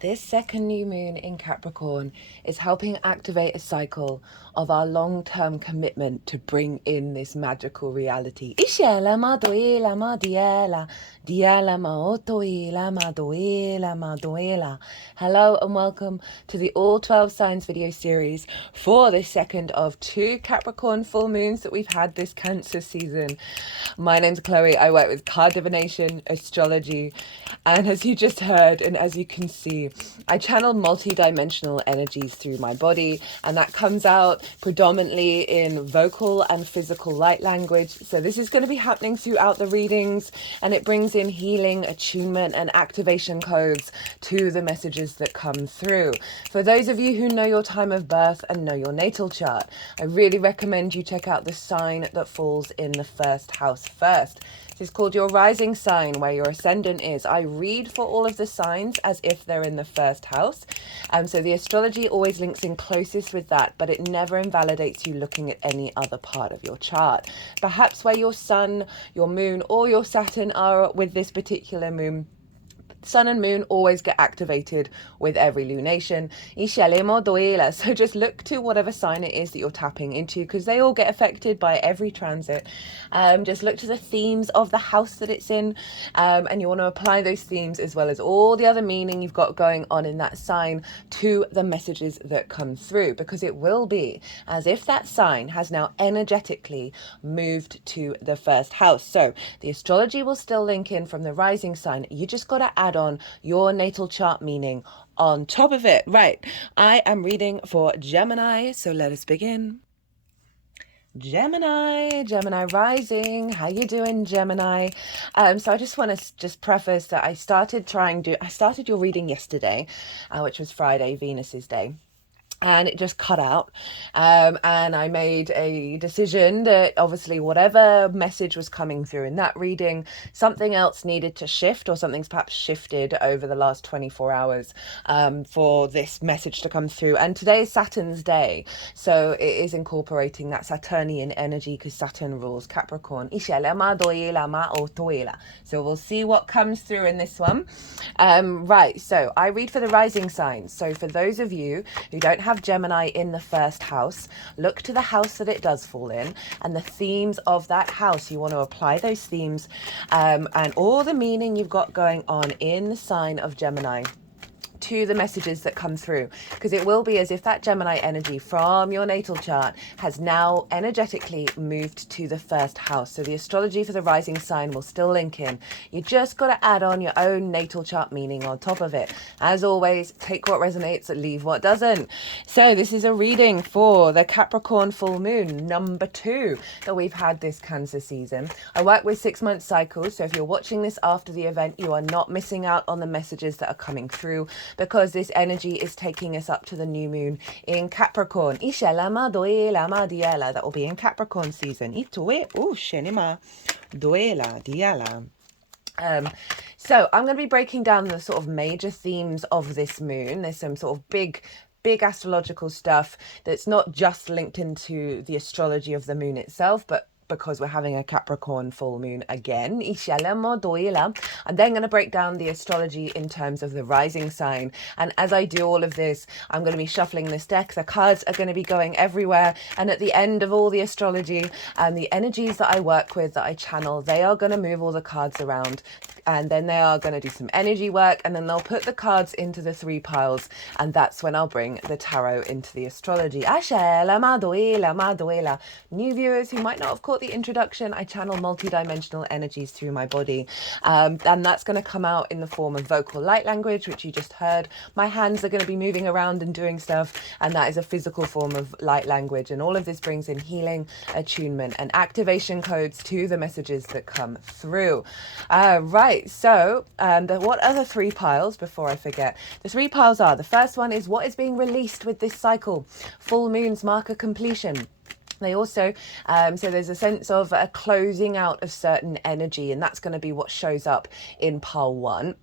This second new moon in Capricorn is helping activate a cycle of our long-term commitment to bring in this magical reality. Ishela ma doela ma diela, diela ma otoela ma doela ma doela. Hello and welcome to the All 12 Signs video series for the second of 2 Capricorn full moons that we've had this Cancer season. My name's Chloe. I work with card divination, astrology, and as you just heard and as you can see, I channel multi-dimensional energies through my body, and that comes out predominantly in vocal and physical light language. So this is going to be happening throughout the readings, and it brings in healing, attunement, and activation codes to the messages that come through. For those of you who know your time of birth and know your natal chart, I really recommend you check out the sign that falls in the first house first. This is called your rising sign, where your ascendant is. I read for all of the signs as if they're in the first house. So the astrology always links in closest with that, but it never invalidates you looking at any other part of your chart. Perhaps where your sun, your moon, or your Saturn are with this particular moon. Sun and moon always get activated with every lunation. So just look to whatever sign it is that you're tapping into, because they all get affected by every transit. Just look to the themes of the house that it's in, and you want to apply those themes as well as all the other meaning you've got going on in that sign to the messages that come through, because it will be as if that sign has now energetically moved to the first house. So the astrology will still link in from the rising sign. You just got to add on your natal chart meaning on top of it. Right, I am reading for Gemini, so let us begin. Gemini rising. How you doing, Gemini? So I just want to just preface that I started your reading yesterday, which was Friday, Venus's day. And it just cut out, and I made a decision that obviously whatever message was coming through in that reading, something else needed to shift, or something's perhaps shifted over the last 24 hours for this message to come through. And today is Saturn's day, so it is incorporating that Saturnian energy, because Saturn rules Capricorn. So we'll see what comes through in this one. Right, so I read for the rising signs. So for those of you who don't have Gemini in the first house, look to the house that it does fall in and the themes of that house. You want to apply those themes and all the meaning you've got going on in the sign of Gemini to the messages that come through, because it will be as if that Gemini energy from your natal chart has now energetically moved to the first house. So the astrology for the rising sign will still link in. You just got to add on your own natal chart meaning on top of it. As always, take what resonates and leave what doesn't. So this is a reading for the Capricorn full moon number 2 that we've had this Cancer season. I work with 6-month cycles, so if you're watching this after the event, you are not missing out on the messages that are coming through, because this energy is taking us up to the new moon in Capricorn. That will be in Capricorn season. So I'm going to be breaking down the sort of major themes of this moon. There's some sort of big astrological stuff that's not just linked into the astrology of the moon itself, but because we're having a Capricorn full moon again. I'm then going to break down the astrology in terms of the rising sign. And as I do all of this, I'm going to be shuffling this deck. The cards are going to be going everywhere. And at the end of all the astrology and the energies that I work with, that I channel, they are going to move all the cards around. And then they are going to do some energy work, and then they'll put the cards into the 3 piles, and that's when I'll bring the tarot into the astrology. New viewers who might not have caught the introduction, I channel multi-dimensional energies through my body, and that's going to come out in the form of vocal light language, which you just heard. My hands are going to be moving around and doing stuff, and that is a physical form of light language, and all of this brings in healing, attunement, and activation codes to the messages that come through. Right, so what are the 3 piles, before I forget? The 3 piles are, the first one is what is being released with this cycle. Full moons mark a completion. They also, so there's a sense of a closing out of certain energy, and that's going to be what shows up in pile 1.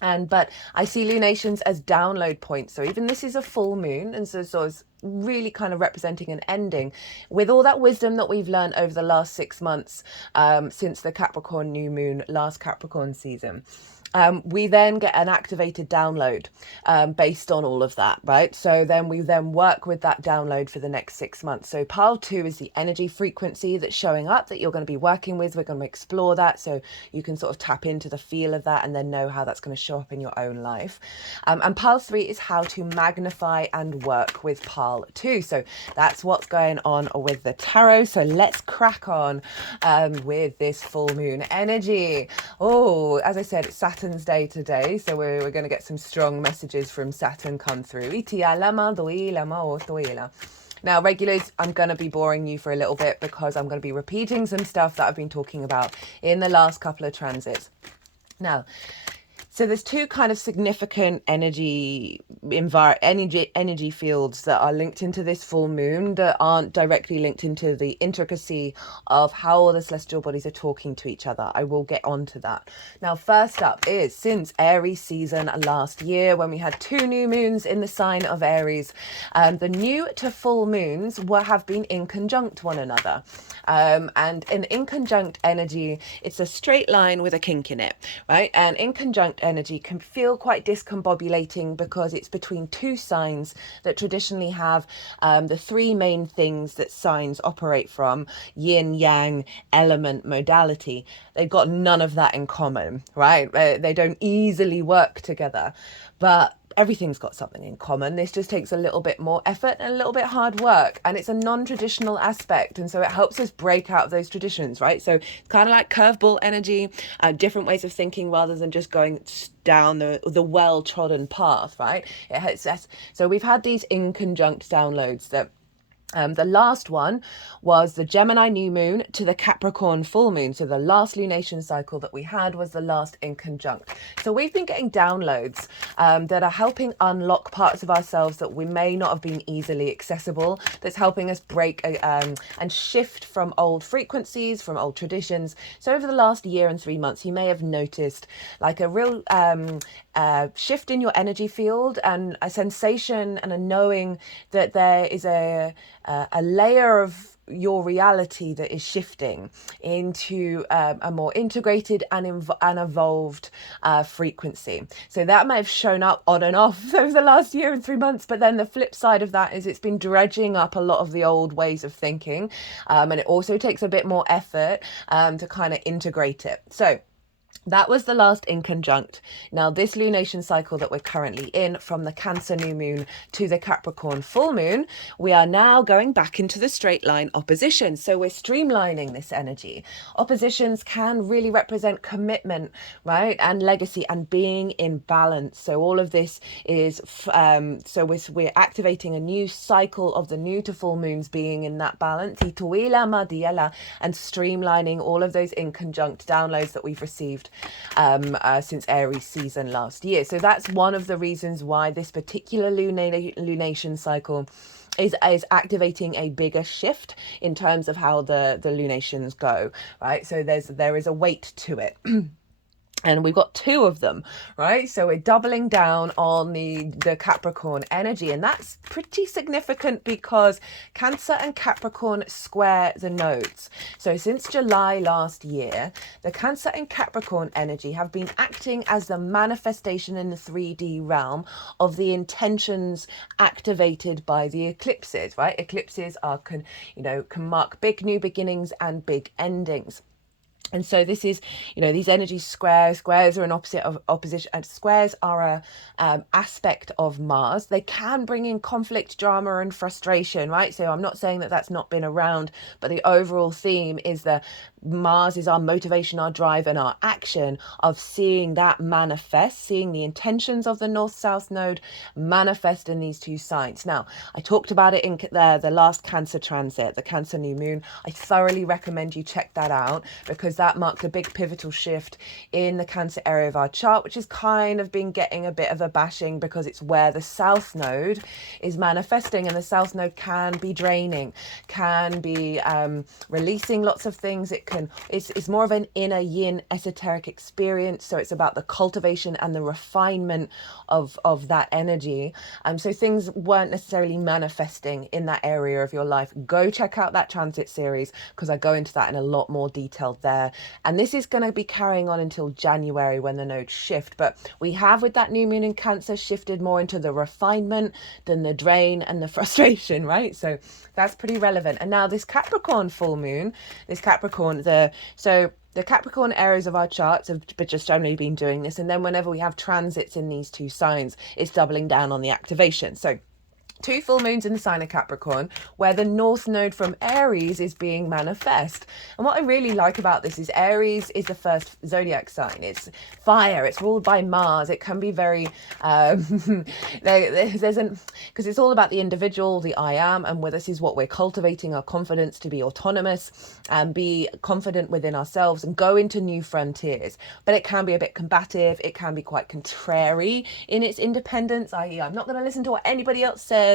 But I see lunations as download points. So even this is a full moon, and so it's really kind of representing an ending with all that wisdom that we've learned over the last 6 months since the Capricorn new moon, last Capricorn season. we then get an activated download based on all of that, right? So then we then work with that download for the next 6 months. So pile 2 is the energy frequency that's showing up that you're going to be working with. We're going to explore that so you can sort of tap into the feel of that and then know how that's going to show up in your own life. And pile 3 is how to magnify and work with pile 2. So that's what's going on with the tarot. So let's crack on with this full moon energy. Oh, as I said, it's Saturn's day today, so we're going to get some strong messages from Saturn come through. Now, regulars, I'm going to be boring you for a little bit because I'm going to be repeating some stuff that I've been talking about in the last couple of transits. Now, so there's two kind of significant energy fields that are linked into this full moon that aren't directly linked into the intricacy of how all the celestial bodies are talking to each other. I will get onto that. Now, first up is since Aries season last year, when we had 2 new moons in the sign of Aries, the new to full moons have been in conjunct one another. And in conjunct energy, it's a straight line with a kink in it, right? And in conjunct energy can feel quite discombobulating because it's between 2 signs that traditionally have the 3 main things that signs operate from: yin, yang, element, modality. They've got none of that in common, right? They don't easily work together, but everything's got something in common. This just takes a little bit more effort and a little bit hard work, and it's a non-traditional aspect, and so it helps us break out of those traditions, right? So it's kind of like curveball energy, different ways of thinking rather than just going down the well-trodden path, right? So we've had these in conjunct downloads that the last one was the Gemini new moon to the Capricorn full moon. So the last lunation cycle that we had was the last in conjunct. So we've been getting downloads that are helping unlock parts of ourselves that we may not have been easily accessible. That's helping us break and shift from old frequencies, from old traditions. So over the last year and 3 months, you may have noticed like a real shift in your energy field and a sensation and a knowing that there is a layer of your reality that is shifting into a more integrated and evolved frequency. So that may have shown up on and off over the last year and 3 months, but then the flip side of that is it's been dredging up a lot of the old ways of thinking, and it also takes a bit more effort to kind of integrate it. So that was the last in conjunct. Now, this lunation cycle that we're currently in, from the Cancer new moon to the Capricorn full moon, we are now going back into the straight line opposition. So we're streamlining this energy. Oppositions can really represent commitment, right? And legacy and being in balance. So all of this is, so we're activating a new cycle of the new to full moons being in that balance. And streamlining all of those in conjunct downloads that we've received since Aries season last year. So that's one of the reasons why this particular lunation cycle is activating a bigger shift in terms of how the lunations go, right? So there is a weight to it. And we've got 2 of them, right? So we're doubling down on the Capricorn energy. And that's pretty significant because Cancer and Capricorn square the nodes. So since July last year, the Cancer and Capricorn energy have been acting as the manifestation in the 3D realm of the intentions activated by the eclipses, right? Eclipses can mark big new beginnings and big endings. And so this is, these energy squares are an opposition, and squares are a aspect of Mars. They can bring in conflict, drama and frustration, right? So I'm not saying that that's not been around, but the overall theme is that Mars is our motivation, our drive and our action of seeing that manifest, seeing the intentions of the North-South node manifest in these 2 signs. Now, I talked about it in the last Cancer transit, the Cancer new moon. I thoroughly recommend you check that out because that marked a big pivotal shift in the Cancer area of our chart, which has kind of been getting a bit of a bashing because it's where the South node is manifesting, and the South node can be draining, can be releasing lots of things. It's more of an inner yin esoteric experience. So it's about the cultivation and the refinement of that energy. So things weren't necessarily manifesting in that area of your life. Go check out that transit series because I go into that in a lot more detail there there. And this is going to be carrying on until January when the nodes shift. But we have, with that new moon in Cancer, shifted more into the refinement than the drain and the frustration, right? So that's pretty relevant. And now this Capricorn full moon, this Capricorn, the Capricorn areas of our charts have just generally been doing this. And then whenever we have transits in these two signs, it's doubling down on the activation. So 2 full moons in the sign of Capricorn, where the North Node from Aries is being manifest. And what I really like about this is Aries is the first zodiac sign. It's fire. It's ruled by Mars. It can be very, because it's all about the individual, the I am, and this is what we're cultivating, our confidence to be autonomous and be confident within ourselves and go into new frontiers. But it can be a bit combative. It can be quite contrary in its independence, i.e. I'm not going to listen to what anybody else says.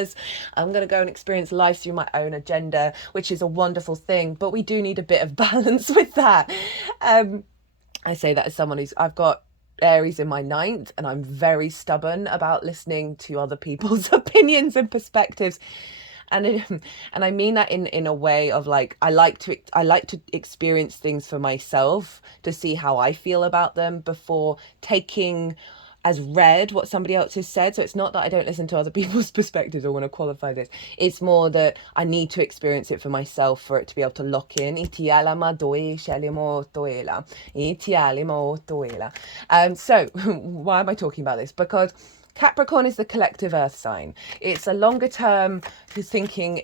I'm going to go and experience life through my own agenda, which is a wonderful thing, but we do need a bit of balance with that. I say that as someone I've got Aries in my 9th, and I'm very stubborn about listening to other people's opinions and perspectives. And I mean that in a way of like, I like to experience things for myself to see how I feel about them before taking as read what somebody else has said. So it's not that I don't listen to other people's perspectives or want to qualify this. It's more that I need to experience it for myself for it to be able to lock in. So why am I talking about this? Because Capricorn is the collective earth sign. It's a longer term thinking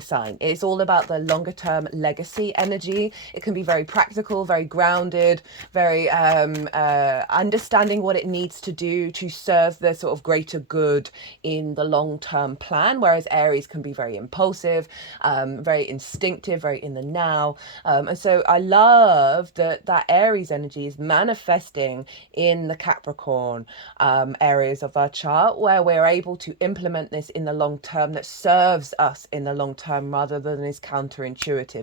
sign. It's all about the longer term legacy energy. It can be very practical, very grounded, very understanding what it needs to do to serve the sort of greater good in the long term plan. Whereas Aries can be very impulsive, very instinctive, very in the now. And so I love that Aries energy is manifesting in the Capricorn areas of our chart, where we're able to implement this in the long term that serves us in the long term rather than is counterintuitive.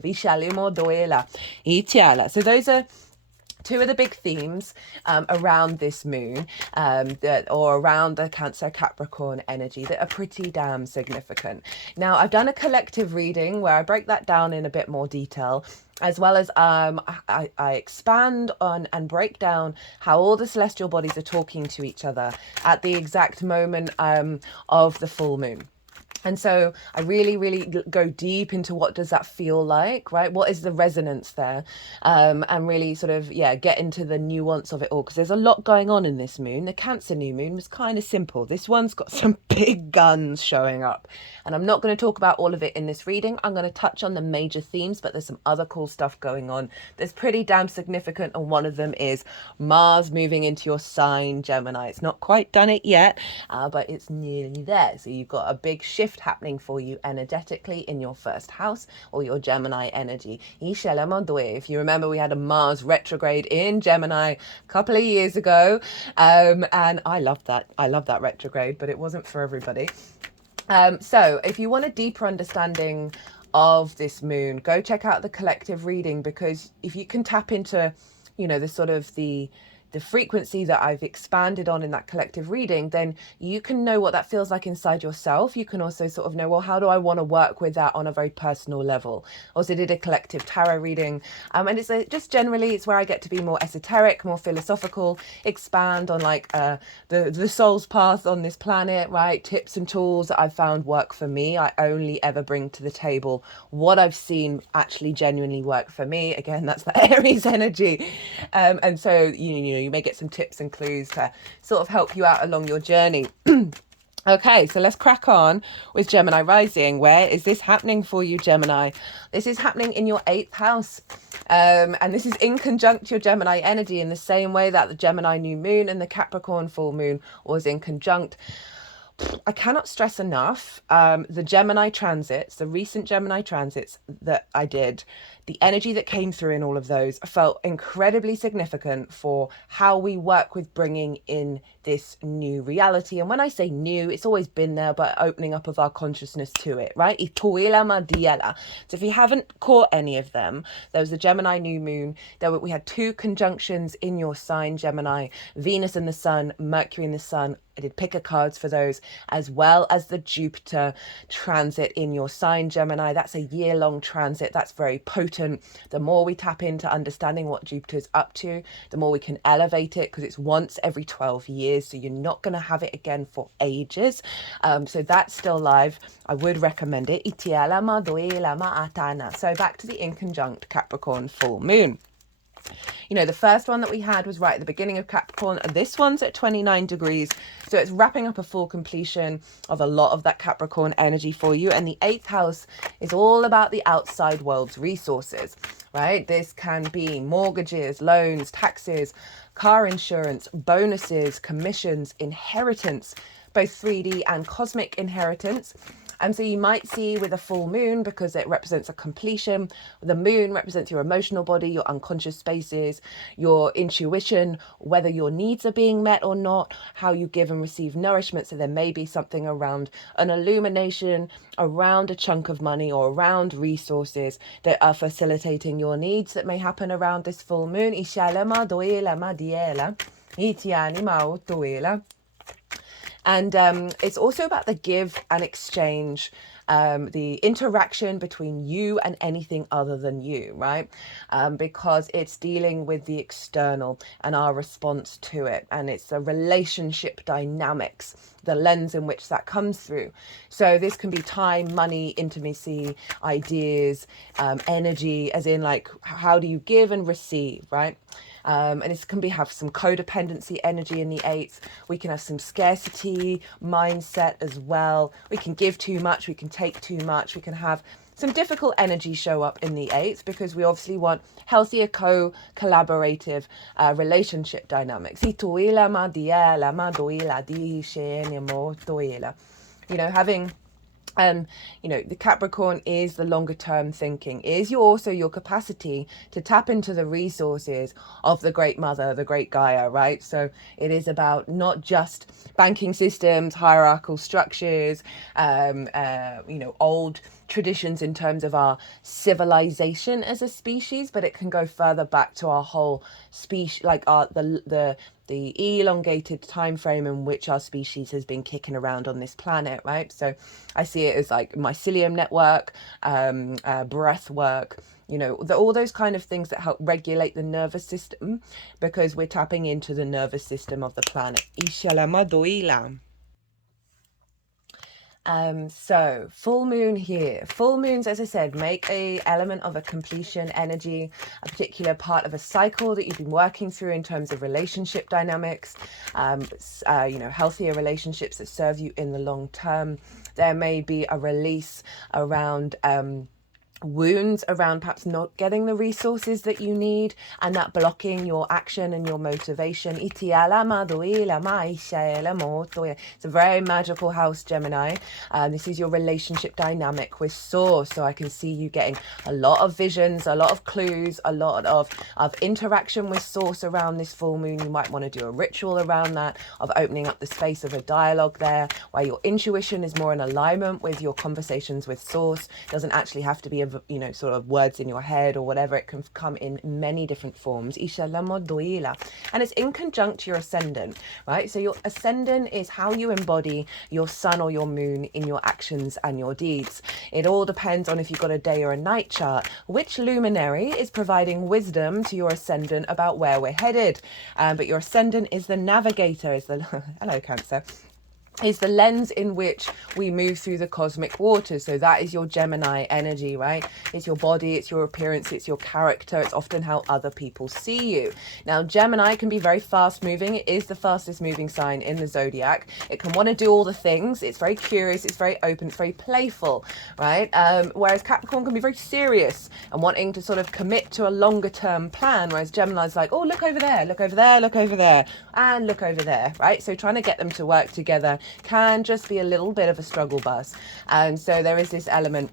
So those are 2 of the big themes around this moon or around the Cancer Capricorn energy that are pretty damn significant. Now, I've done a collective reading where I break that down in a bit more detail, as well as I expand on and break down how all the celestial bodies are talking to each other at the exact moment of the full moon. And so I really, really go deep into what does that feel like, right? What is the resonance there? And really sort of, get into the nuance of it all, because there's a lot going on in this moon. The Cancer new moon was kind of simple. This one's got some big guns showing up. And I'm not going to talk about all of it in this reading. I'm going to touch on the major themes, but there's some other cool stuff going on that's pretty damn significant. And one of them is Mars moving into your sign, Gemini. It's not quite done it yet, but it's nearly there. So you've got a big shift happening for you energetically in your first house or your Gemini energy. If you remember, we had a Mars retrograde in Gemini a couple of years ago, and I loved that retrograde, but it wasn't for everybody. So if you want a deeper understanding of this moon, go check out the collective reading, because if you can tap into the sort of the frequency that I've expanded on in that collective reading, then you can know what that feels like inside yourself. You can also sort of know, well, how do I want to work with that on a very personal level? Also did a collective tarot reading. And it's just generally, it's where I get to be more esoteric, more philosophical, expand on like the soul's path on this planet, right? Tips and tools that I've found work for me. I only ever bring to the table what I've seen actually genuinely work for me. Again, that's the Aries energy. And so, you may get some tips and clues to sort of help you out along your journey. Okay, so let's crack on with Gemini rising. Where is this happening for you, Gemini? This is happening in your 8th house. And this is in conjunct your Gemini energy in the same way that the Gemini new moon and the Capricorn full moon was in conjunct. I cannot stress enough the Gemini transits, the recent Gemini transits that I did, the energy that came through in all of those felt incredibly significant for how we work with bringing in this new reality. And when I say new, it's always been there, but opening up of our consciousness to it, right? So if you haven't caught any of them, there was the Gemini new moon. We had 2 conjunctions in your sign, Gemini, Venus and the Sun, Mercury and the Sun. I did picker cards for those, as well as the Jupiter transit in your sign, Gemini. That's a year-long transit. That's very potent important. The more we tap into understanding what Jupiter's up to, the more we can elevate it, because it's once every 12 years. So you're not going to have it again for ages. So that's still live. I would recommend it. So back to the in conjunct Capricorn full moon. You know, the first one that we had was right at the beginning of Capricorn. This one's at 29 degrees. So it's wrapping up a full completion of a lot of that Capricorn energy for you. And the 8th house is all about the outside world's resources, right? This can be mortgages, loans, taxes, car insurance, bonuses, commissions, inheritance, both 3D and cosmic inheritance. And so you might see with a full moon, because it represents a completion, the moon represents your emotional body, your unconscious spaces, your intuition, whether your needs are being met or not, how you give and receive nourishment. So there may be something around an illumination, around a chunk of money, or around resources that are facilitating your needs that may happen around this full moon. And it's also about the give and exchange, the interaction between you and anything other than you, right? Because it's dealing with the external and our response to it. And it's the relationship dynamics, the lens in which that comes through. So this can be time, money, intimacy, ideas, energy, as in like, how do you give and receive, right? And this can have some codependency energy in the 8th. We can have some scarcity mindset as well. We can give too much. We can take too much. We can have some difficult energy show up in the 8th, because we obviously want healthier collaborative relationship dynamics. You know, having you know, the Capricorn is the longer term thinking, is also your capacity to tap into the resources of the great mother, the great Gaia, right? So it is about not just banking systems, hierarchical structures, you know, old traditions in terms of our civilization as a species, but it can go further back to our whole species, like the elongated time frame in which our species has been kicking around on this planet, right? So I see it as like mycelium network, breath work, you know, all those kind of things that help regulate the nervous system, because we're tapping into the nervous system of the planet. So full moon here. Full moons, as I said, make a element of a completion energy, a particular part of a cycle that you've been working through in terms of relationship dynamics, you know, healthier relationships that serve you in the long term. There may be a release around wounds around perhaps not getting the resources that you need, and that blocking your action and your motivation. It's a very magical house, Gemini. This is your relationship dynamic with Source. So I can see you getting a lot of visions, a lot of clues, a lot of interaction with Source around this full moon. You might want to do a ritual around that, of opening up the space of a dialogue there, where your intuition is more in alignment with your conversations with Source. It doesn't actually have to be a, you know, sort of words in your head or whatever. It can come in many different forms. And it's in conjunct your ascendant, right? So your ascendant is how you embody your sun or your moon in your actions and your deeds. It all depends on if you've got a day or a night chart, which luminary is providing wisdom to your ascendant about where we're headed. But your ascendant is the navigator, is the hello Cancer, is the lens in which we move through the cosmic waters. So that is your Gemini energy, right? It's your body, it's your appearance, it's your character. It's often how other people see you. Now, Gemini can be very fast moving. It is the fastest moving sign in the zodiac. It can want to do all the things. It's very curious. It's very open. It's very playful, right? Whereas Capricorn can be very serious and wanting to sort of commit to a longer term plan. Whereas Gemini's like, oh, look over there, look over there, look over there, and look over there, right? So trying to get them to work together can just be a little bit of a struggle bus. And so there is this element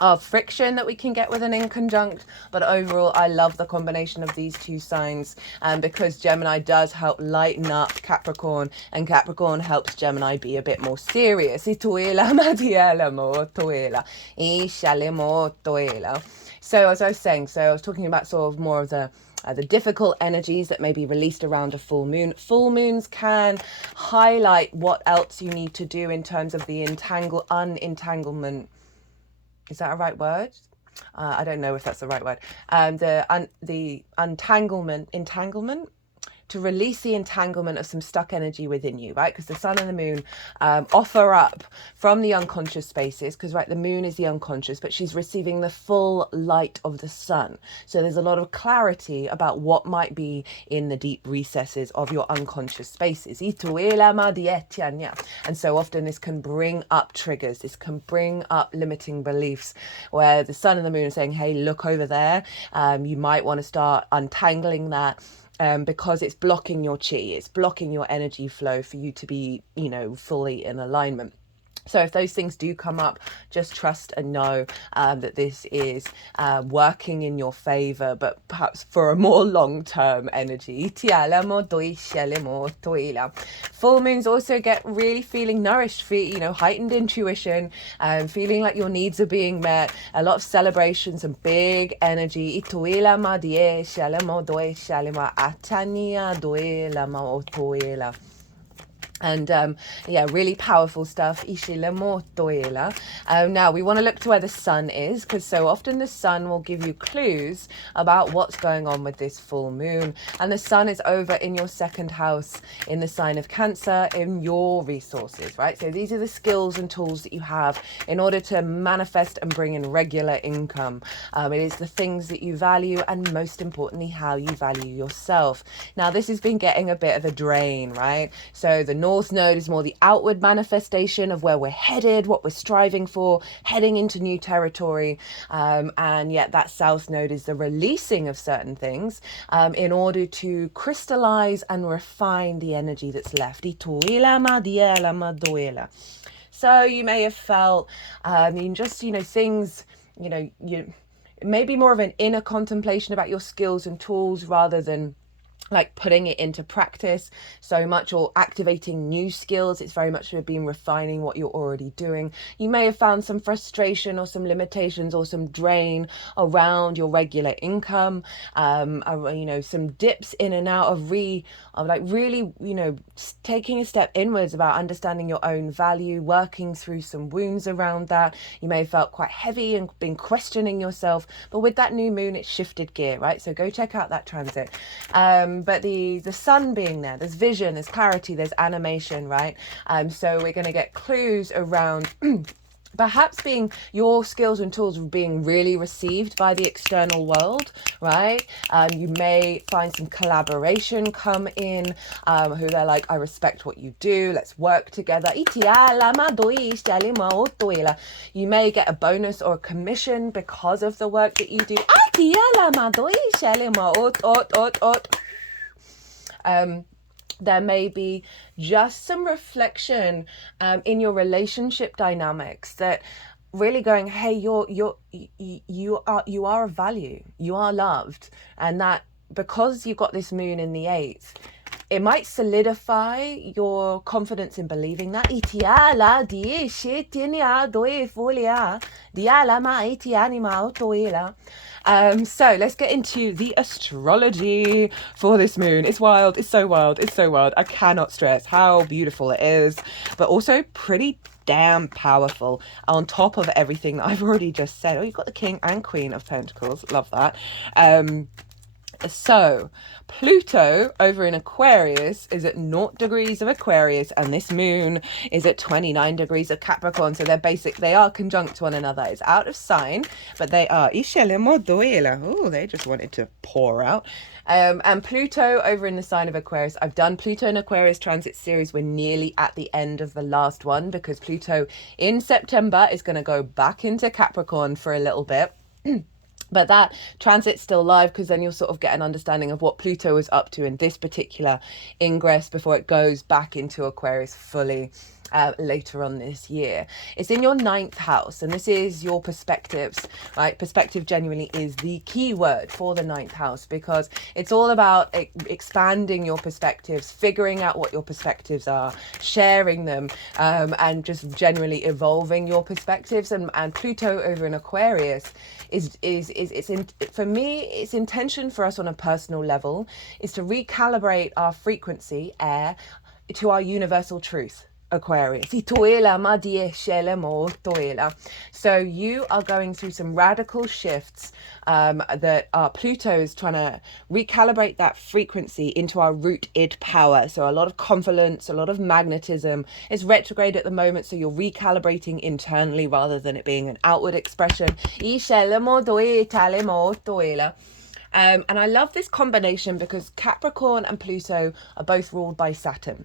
of friction that we can get with an in conjunct, but overall I love the combination of these two signs, because Gemini does help lighten up Capricorn, and Capricorn helps Gemini be a bit more serious. So as I was saying, so I was talking about sort of more of the difficult energies that may be released around a full moon. Full moons can highlight what else you need to do in terms of the unentanglement. Is that a right word? I don't know if that's the right word, the entanglement, to release the entanglement of some stuck energy within you, right? Because the sun and the moon offer up from the unconscious spaces, because, right, the moon is the unconscious, but she's receiving the full light of the sun. So there's a lot of clarity about what might be in the deep recesses of your unconscious spaces. And so often this can bring up triggers, this can bring up limiting beliefs, where the sun and the moon are saying, hey, look over there. You might want to start untangling that. Because it's blocking your chi, it's blocking your energy flow for you to be, fully in alignment. So if those things do come up, just trust and know that this is working in your favor, but perhaps for a more long-term energy. Full moons also get really feeling nourished, heightened intuition, feeling like your needs are being met, a lot of celebrations and big energy. And really powerful stuff. Now we want to look to where the sun is, because so often the sun will give you clues about what's going on with this full moon. And the sun is over in your second house, in the sign of Cancer, in your resources, right? So these are the skills and tools that you have in order to manifest and bring in regular income. It is the things that you value, and most importantly, how you value yourself. Now this has been getting a bit of a drain, right? So the North Node is more the outward manifestation of where we're headed, what we're striving for, heading into new territory. And yet that South Node is the releasing of certain things in order to crystallize and refine the energy that's left. So you may have felt, things, you maybe more of an inner contemplation about your skills and tools rather than like putting it into practice so much, or activating new skills. It's very much been refining what you're already doing. You may have found some frustration or some limitations or some drain around your regular income, some dips in and out of really, taking a step inwards about understanding your own value, working through some wounds around that. You may have felt quite heavy and been questioning yourself, but with that new moon, it shifted gear, right? So go check out that transit. But the sun being there, there's vision, there's clarity, there's animation, right? So we're going to get clues around perhaps being your skills and tools being really received by the external world, right? You may find some collaboration come in, who they're like, I respect what you do, let's work together. You may get a bonus or a commission because of the work that you do. There may be just some reflection in your relationship dynamics that really going, hey, you are of value, you are loved, and that because you've got this moon in the 8th, it might solidify your confidence in believing that. So let's get into the astrology for this moon. It's wild. It's so wild. It's so wild. I cannot stress how beautiful it is, but also pretty damn powerful on top of everything that I've already just said. Oh, you've got the King and Queen of Pentacles. Love that. So Pluto over in Aquarius is at 0 degrees of Aquarius, and this moon is at 29 degrees of Capricorn. So they are conjunct one another. It's out of sign, but they are. Oh, they just wanted to pour out. And Pluto over in the sign of Aquarius. I've done Pluto and Aquarius transit series. We're nearly at the end of the last one, because Pluto in September is going to go back into Capricorn for a little bit. But that transit's still live, because then you'll sort of get an understanding of what Pluto is up to in this particular ingress before it goes back into Aquarius fully later on this year. It's in your 9th house, and this is your perspectives, right? Perspective genuinely is the key word for the 9th house, because it's all about expanding your perspectives, figuring out what your perspectives are, sharing them, and just generally evolving your perspectives. And Pluto over in Aquarius for me, its intention for us on a personal level is to recalibrate our frequency air to our universal truth. Aquarius. So you are going through some radical shifts that Pluto is trying to recalibrate that frequency into our root id power. So a lot of confidence, a lot of magnetism. It's retrograde at the moment, so you're recalibrating internally rather than it being an outward expression. And I love this combination because Capricorn and Pluto are both ruled by Saturn.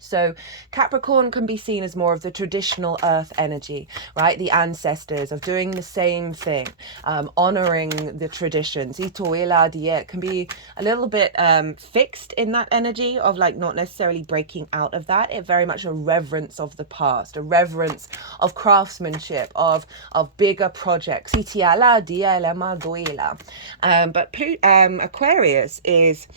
So Capricorn can be seen as more of the traditional earth energy, right? The ancestors of doing the same thing, honoring the traditions. It can be a little bit fixed in that energy of like not necessarily breaking out of that. It very much a reverence of the past, a reverence of craftsmanship, of bigger projects. But Aquarius is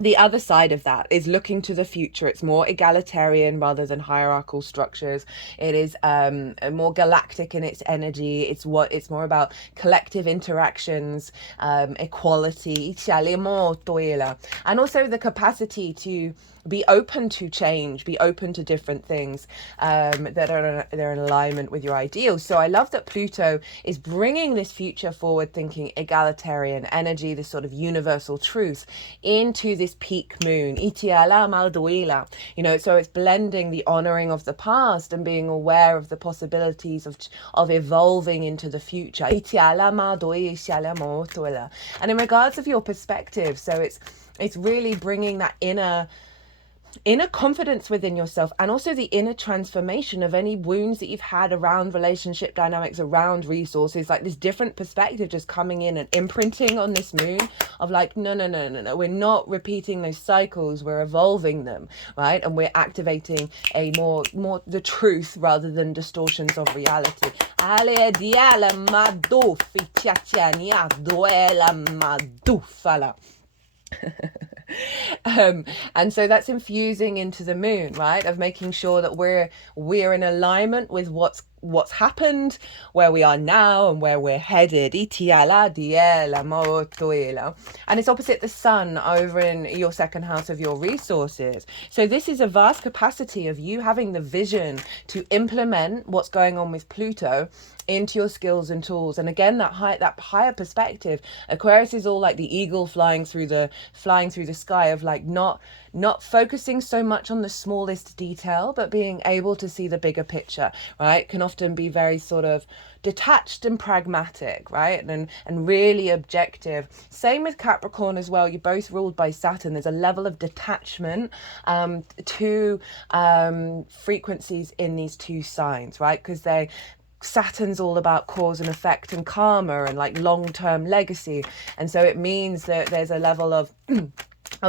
the other side of that, is looking to the future. It's more egalitarian rather than hierarchical structures. It is more galactic in its energy. It's more about collective interactions, equality, and also the capacity to be open to change, be open to different things they're in alignment with your ideals. So I love that Pluto is bringing this future forward thinking egalitarian energy, this sort of universal truth into this peak moon. So it's blending the honoring of the past and being aware of the possibilities of evolving into the future. And in regards of your perspective, so it's really bringing that inner confidence within yourself, and also the inner transformation of any wounds that you've had around relationship dynamics, around resources, like this different perspective just coming in and imprinting on this moon of like, no, we're not repeating those cycles, we're evolving them, right? And we're activating a more the truth rather than distortions of reality. And so that's infusing into the moon, right, of making sure that we're in alignment with what's happened, where we are now and where we're headed. And it's opposite the sun over in your second house of your resources. So this is a vast capacity of you having the vision to implement what's going on with Pluto into your skills and tools. And again, that higher perspective. Aquarius is all like the eagle flying through the sky, of like not focusing so much on the smallest detail, but being able to see the bigger picture, right? Can often be very sort of detached and pragmatic, right? And really objective. Same with Capricorn as well. You're both ruled by Saturn. There's a level of detachment to frequencies in these two signs, right? Because Saturn's all about cause and effect and karma and like long-term legacy. And so it means that there's a level of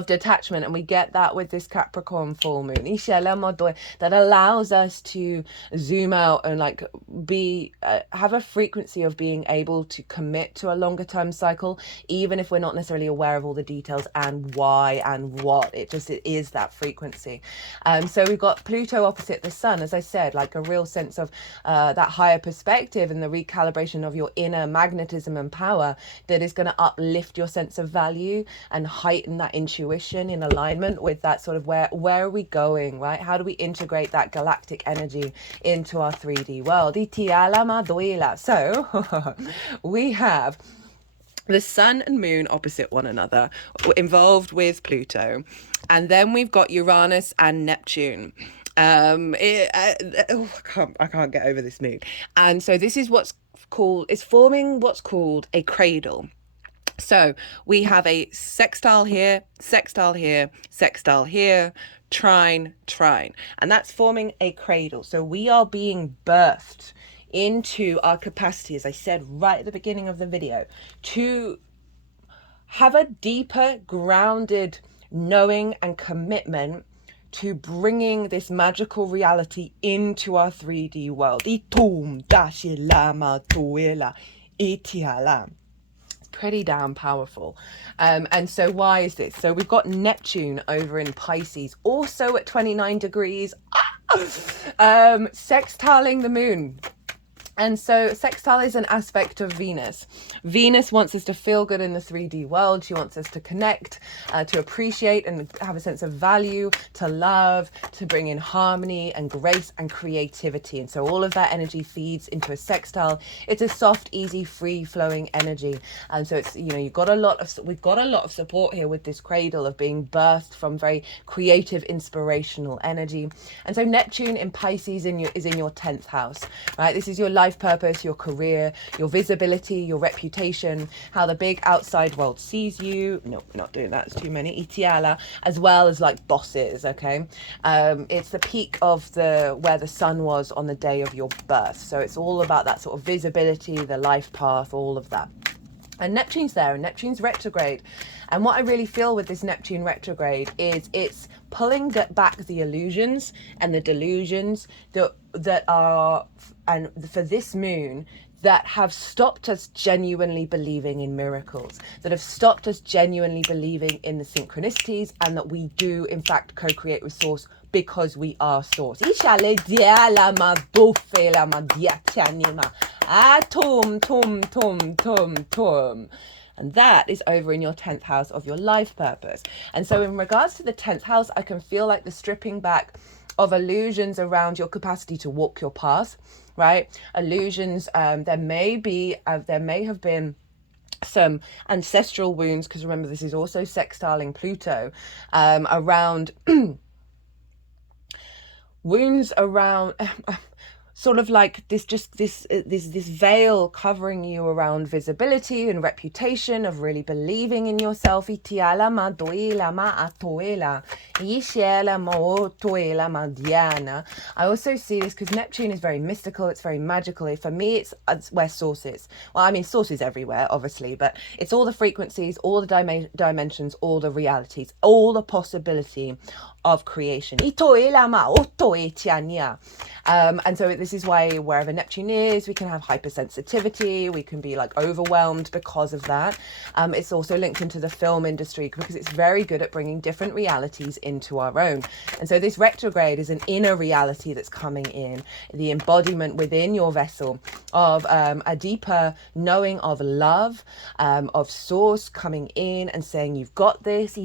detachment, and we get that with this Capricorn full moon that allows us to zoom out and like have a frequency of being able to commit to a longer term cycle, even if we're not necessarily aware of all the details and why and what. It is that frequency. So we've got Pluto opposite the sun, as I said, like a real sense of that higher perspective and the recalibration of your inner magnetism and power that is going to uplift your sense of value and heighten that intuition in alignment with that sort of where are we going, right? How do we integrate that galactic energy into our 3D world? So we have the sun and moon opposite one another, involved with Pluto, and then we've got Uranus and Neptune. I can't get over this moon. And so this is forming what's called a cradle. So we have a sextile here, sextile here, sextile here, trine, and that's forming a cradle. So we are being birthed into our capacity, as I said right at the beginning of the video, to have a deeper grounded knowing and commitment to bringing this magical reality into our 3D world. Pretty damn powerful. And so why is this? So we've got Neptune over in Pisces, also at 29 degrees, sextiling the moon. And so sextile is an aspect of Venus. Venus wants us to feel good in the 3D world. She wants us to connect, to appreciate and have a sense of value, to love, to bring in harmony and grace and creativity. And so all of that energy feeds into a sextile. It's a soft, easy, free flowing energy. And so it's, we've got a lot of support here with this cradle of being birthed from very creative, inspirational energy. And so Neptune in Pisces is in your 10th house, right? This is your life purpose, your career, your visibility, your reputation, how the big outside world sees you. No, not doing that. It's too many. Itiala, as well as like bosses. Okay, it's the peak of where the sun was on the day of your birth. So it's all about that sort of visibility, the life path, all of that. And Neptune's there, and Neptune's retrograde. And what I really feel with this Neptune retrograde is it's pulling back the illusions and the delusions that are, and for this moon, that have stopped us genuinely believing in miracles, that have stopped us genuinely believing in the synchronicities, and that we do in fact co-create with Source because we are Source. And that is over in your 10th house of your life purpose. And so in regards to the 10th house, I can feel like the stripping back of illusions around your capacity to walk your path, right? Illusions, there may have been some ancestral wounds, because remember, this is also sextiling Pluto, around wounds around sort of like this veil covering you around visibility and reputation of really believing in yourself. I also see this because Neptune is very mystical, it's very magical. For me, it's where Source is. Well, I mean, Source is everywhere, obviously, but it's all the frequencies, all the dimensions, all the realities, all the possibility of creation. And so this is why wherever Neptune is, we can have hypersensitivity, we can be like overwhelmed because of that. It's also linked into the film industry because it's very good at bringing different realities into our own. And so this retrograde is an inner reality that's coming in, the embodiment within your vessel of a deeper knowing of love, of Source coming in and saying, you've got this,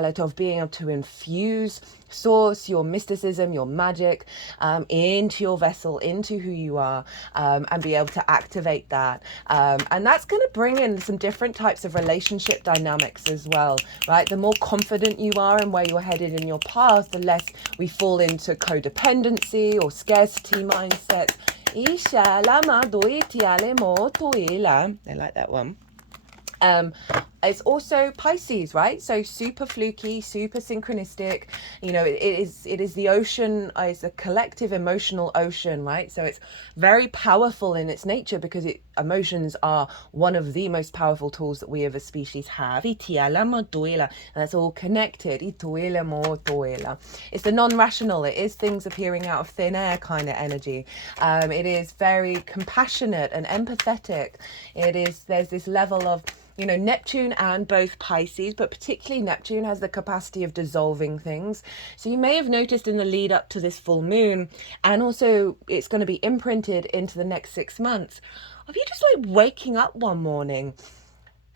of being able to infuse Source, your mysticism, your magic, into your vessel, into who you are, and be able to activate that. And that's going to bring in some different types of relationship dynamics as well, right? The more confident you are in where you're headed in your path, the less we fall into codependency or scarcity mindsets. I like that one. It's also Pisces, right? So super fluky, super synchronistic. It is the ocean, it's a collective emotional ocean, right? So it's very powerful in its nature because emotions are one of the most powerful tools that we as a species have. And that's all connected. It's the non-rational. It is things appearing out of thin air kind of energy. It is very compassionate and empathetic. There's this level of, Neptune and both Pisces, but particularly Neptune has the capacity of dissolving things. So you may have noticed in the lead up to this full moon, and also it's going to be imprinted into the next 6 months, of you just like waking up one morning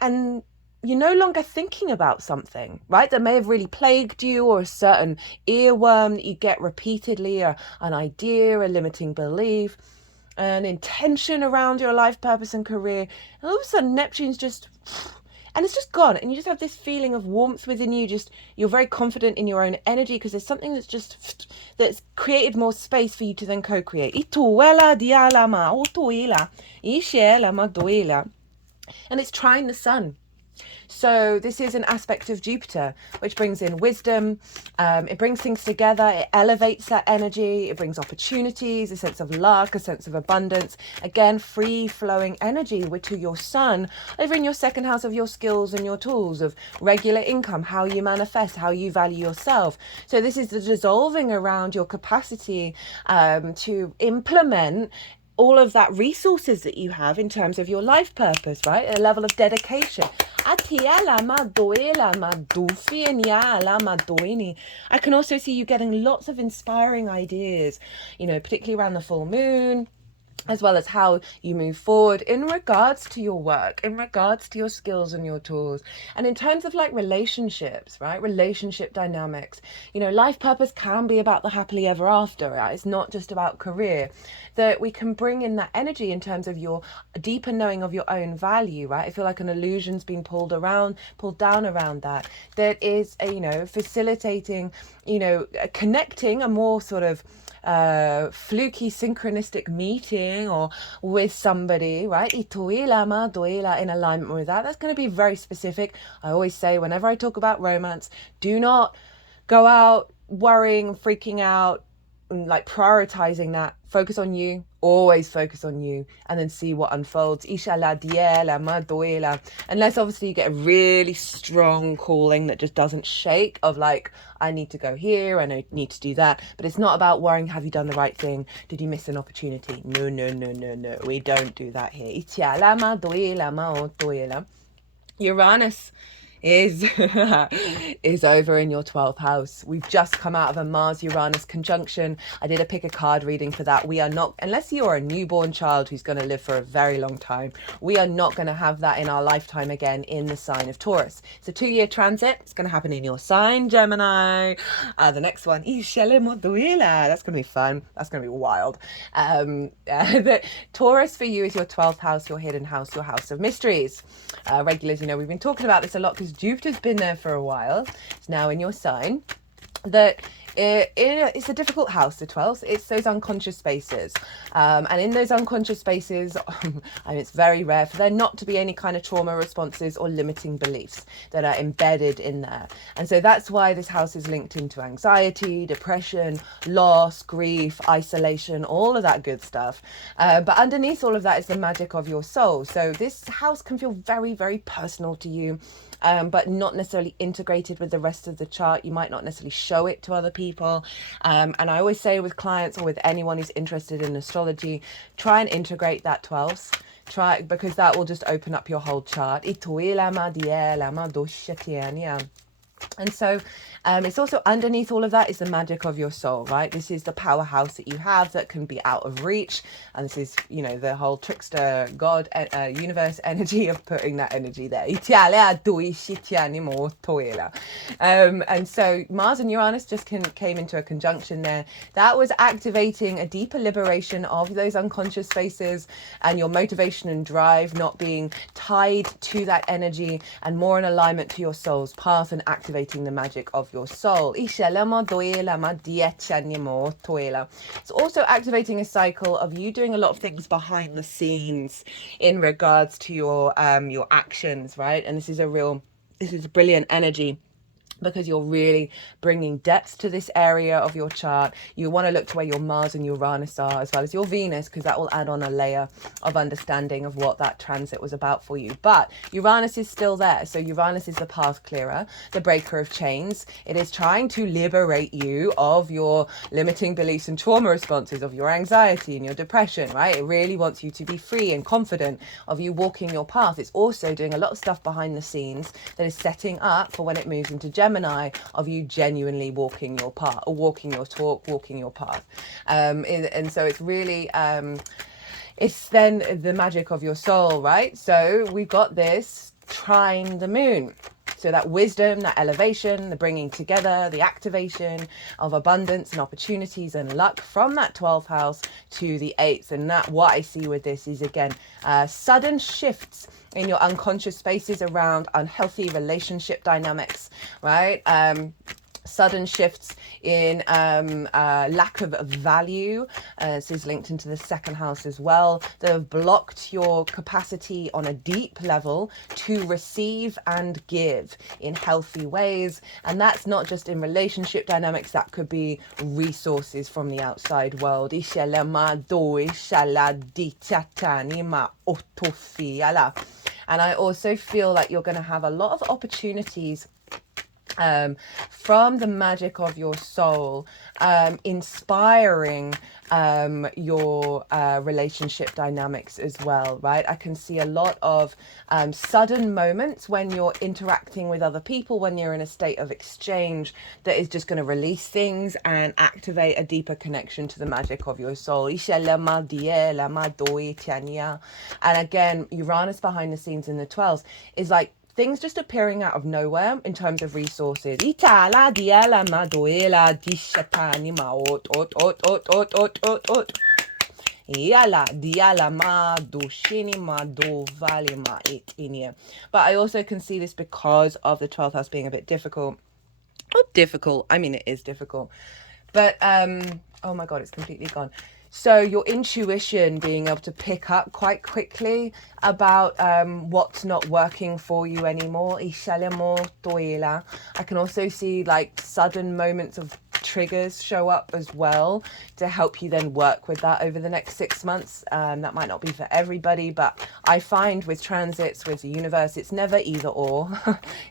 and you're no longer thinking about something, right? That may have really plagued you, or a certain earworm that you get repeatedly, or an idea, a limiting belief, an intention around your life purpose and career. And all of a sudden Neptune's just, and it's just gone, and you just have this feeling of warmth within you. You're very confident in your own energy because there's something that's created more space for you to then co-create. And it's trine the sun. So this is an aspect of Jupiter, which brings in wisdom. It brings things together. It elevates that energy. It brings opportunities, a sense of luck, a sense of abundance. Again, free flowing energy to your sun over in your second house of your skills and your tools, of regular income, how you manifest, how you value yourself. So this is the dissolving around your capacity to implement all of that resources that you have in terms of your life purpose, right? A level of dedication. I can also see you getting lots of inspiring ideas, you know, particularly around the full moon, as well as how you move forward in regards to your work, in regards to your skills and your tools. And in terms of like relationships, right? Relationship dynamics, you know, life purpose can be about the happily ever after, right? It's not just about career. That we can bring in that energy in terms of your deeper knowing of your own value, right? I feel like an illusion's been pulled down around that. That is, you know, facilitating, you know, connecting a more sort of fluky synchronistic meeting or with somebody, right? In alignment with that. That's going to be very specific. I always say whenever I talk about romance, do not go out worrying, freaking out, and like prioritizing that. Focus on you, always focus on you, and then see what unfolds. Unless obviously you get a really strong calling that just doesn't shake of like, I need to go here, I need to do that. But it's not about worrying, have you done the right thing? Did you miss an opportunity? No. We don't do that here. Uranus is is over in your 12th house. We've just come out of a Mars-Uranus conjunction. I did a pick a card reading for that. We are not, unless you are a newborn child who's going to live for a very long time, we are not going to have that in our lifetime again in the sign of Taurus. It's a 2-year transit. It's going to happen in your sign, Gemini. The next one, that's going to be fun. That's going to be wild. Taurus for you is your 12th house, your hidden house, your house of mysteries. Regulars, you know, we've been talking about this a lot because Jupiter's been there for a while. It's now in your sign. That it's a difficult house, the 12th. It's those unconscious spaces. And in those unconscious spaces, and it's very rare for there not to be any kind of trauma responses or limiting beliefs that are embedded in there. And so that's why this house is linked into anxiety, depression, loss, grief, isolation, all of that good stuff. But underneath all of that is the magic of your soul. So this house can feel very, very personal to you. But not necessarily integrated with the rest of the chart. You might not necessarily show it to other people. And I always say with clients or with anyone who's interested in astrology, try and integrate that 12th. Try, because that will just open up your whole chart. And so it's also underneath all of that is the magic of your soul, right? This is the powerhouse that you have that can be out of reach. And this is, you know, the whole trickster, God, universe energy of putting that energy there. And so Mars and Uranus just came into a conjunction there. That was activating a deeper liberation of those unconscious spaces and your motivation and drive not being tied to that energy and more in alignment to your soul's path and activating the magic of your soul. It's also activating a cycle of you doing a lot of things behind the scenes in regards to your actions, right? And this is a brilliant energy, because you're really bringing depth to this area of your chart. You want to look to where your Mars and Uranus are, as well as your Venus, because that will add on a layer of understanding of what that transit was about for you. But Uranus is still there. So Uranus is the path clearer, the breaker of chains. It is trying to liberate you of your limiting beliefs and trauma responses, of your anxiety and your depression, right? It really wants you to be free and confident of you walking your path. It's also doing a lot of stuff behind the scenes that is setting up for when it moves into Gemini, of you genuinely walking your path, or walking your talk, walking your path. And so it's really, it's then the magic of your soul, right? So we've got this trine the moon. So that wisdom, that elevation, the bringing together, the activation of abundance and opportunities and luck from that 12th house to the 8th. And that, what I see with this is, again, sudden shifts in your unconscious spaces around unhealthy relationship dynamics, right? Sudden shifts in lack of value. This is linked into the 2nd house as well, that have blocked your capacity on a deep level to receive and give in healthy ways. And that's not just in relationship dynamics, that could be resources from the outside world. And I also feel like you're going to have a lot of opportunities um, from the magic of your soul, inspiring your relationship dynamics as well, right? I can see a lot of sudden moments when you're interacting with other people, when you're in a state of exchange that is just going to release things and activate a deeper connection to the magic of your soul. And again, Uranus behind the scenes in the 12s is like things just appearing out of nowhere in terms of resources. Itala diala madoela dishatani maot ot ot ot ot ot ot ot. Yala diala ma do shini ma do vali ma it inia. But I also can see this because of the 12th house being a bit difficult. Not difficult, I mean it is difficult. But oh my god, it's completely gone. So your intuition being able to pick up quite quickly about what's not working for you anymore. I can also see like sudden moments of triggers show up as well to help you then work with that over the next 6 months. That might not be for everybody, but I find with transits, with the universe, it's never either or.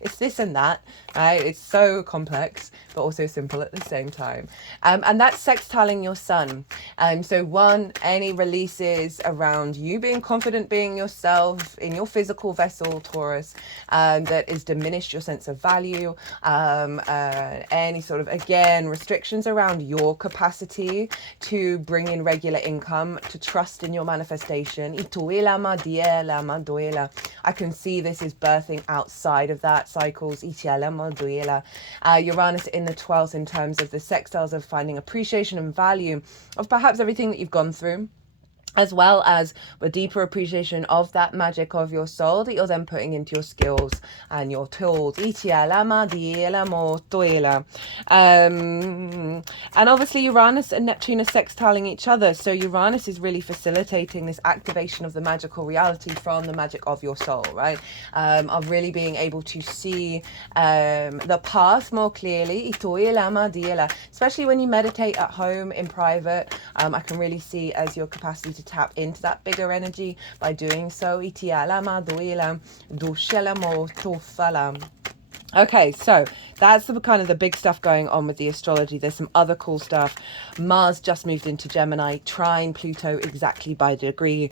It's this and that, right? It's so complex, but also simple at the same time. And that's sextiling your sun. So one, any releases around you being confident being yourself in your physical vessel, Taurus, that is diminished your sense of value. Any sort of, again, restrictions around your capacity to bring in regular income, to trust in your manifestation. I can see this is birthing outside of that cycles. Uranus in the 12th in terms of the sextiles of finding appreciation and value of perhaps everything that you've gone through, as well as a deeper appreciation of that magic of your soul that you're then putting into your skills and your tools. And obviously Uranus and Neptune are sextiling each other. So Uranus is really facilitating this activation of the magical reality from the magic of your soul, right? Of really being able to see the path more clearly. Especially when you meditate at home in private, I can really see as your capacity to tap into that bigger energy by doing so. Okay, so that's the kind of the big stuff going on with the astrology. There's some other cool stuff. Mars just moved into Gemini, trine Pluto exactly by degree.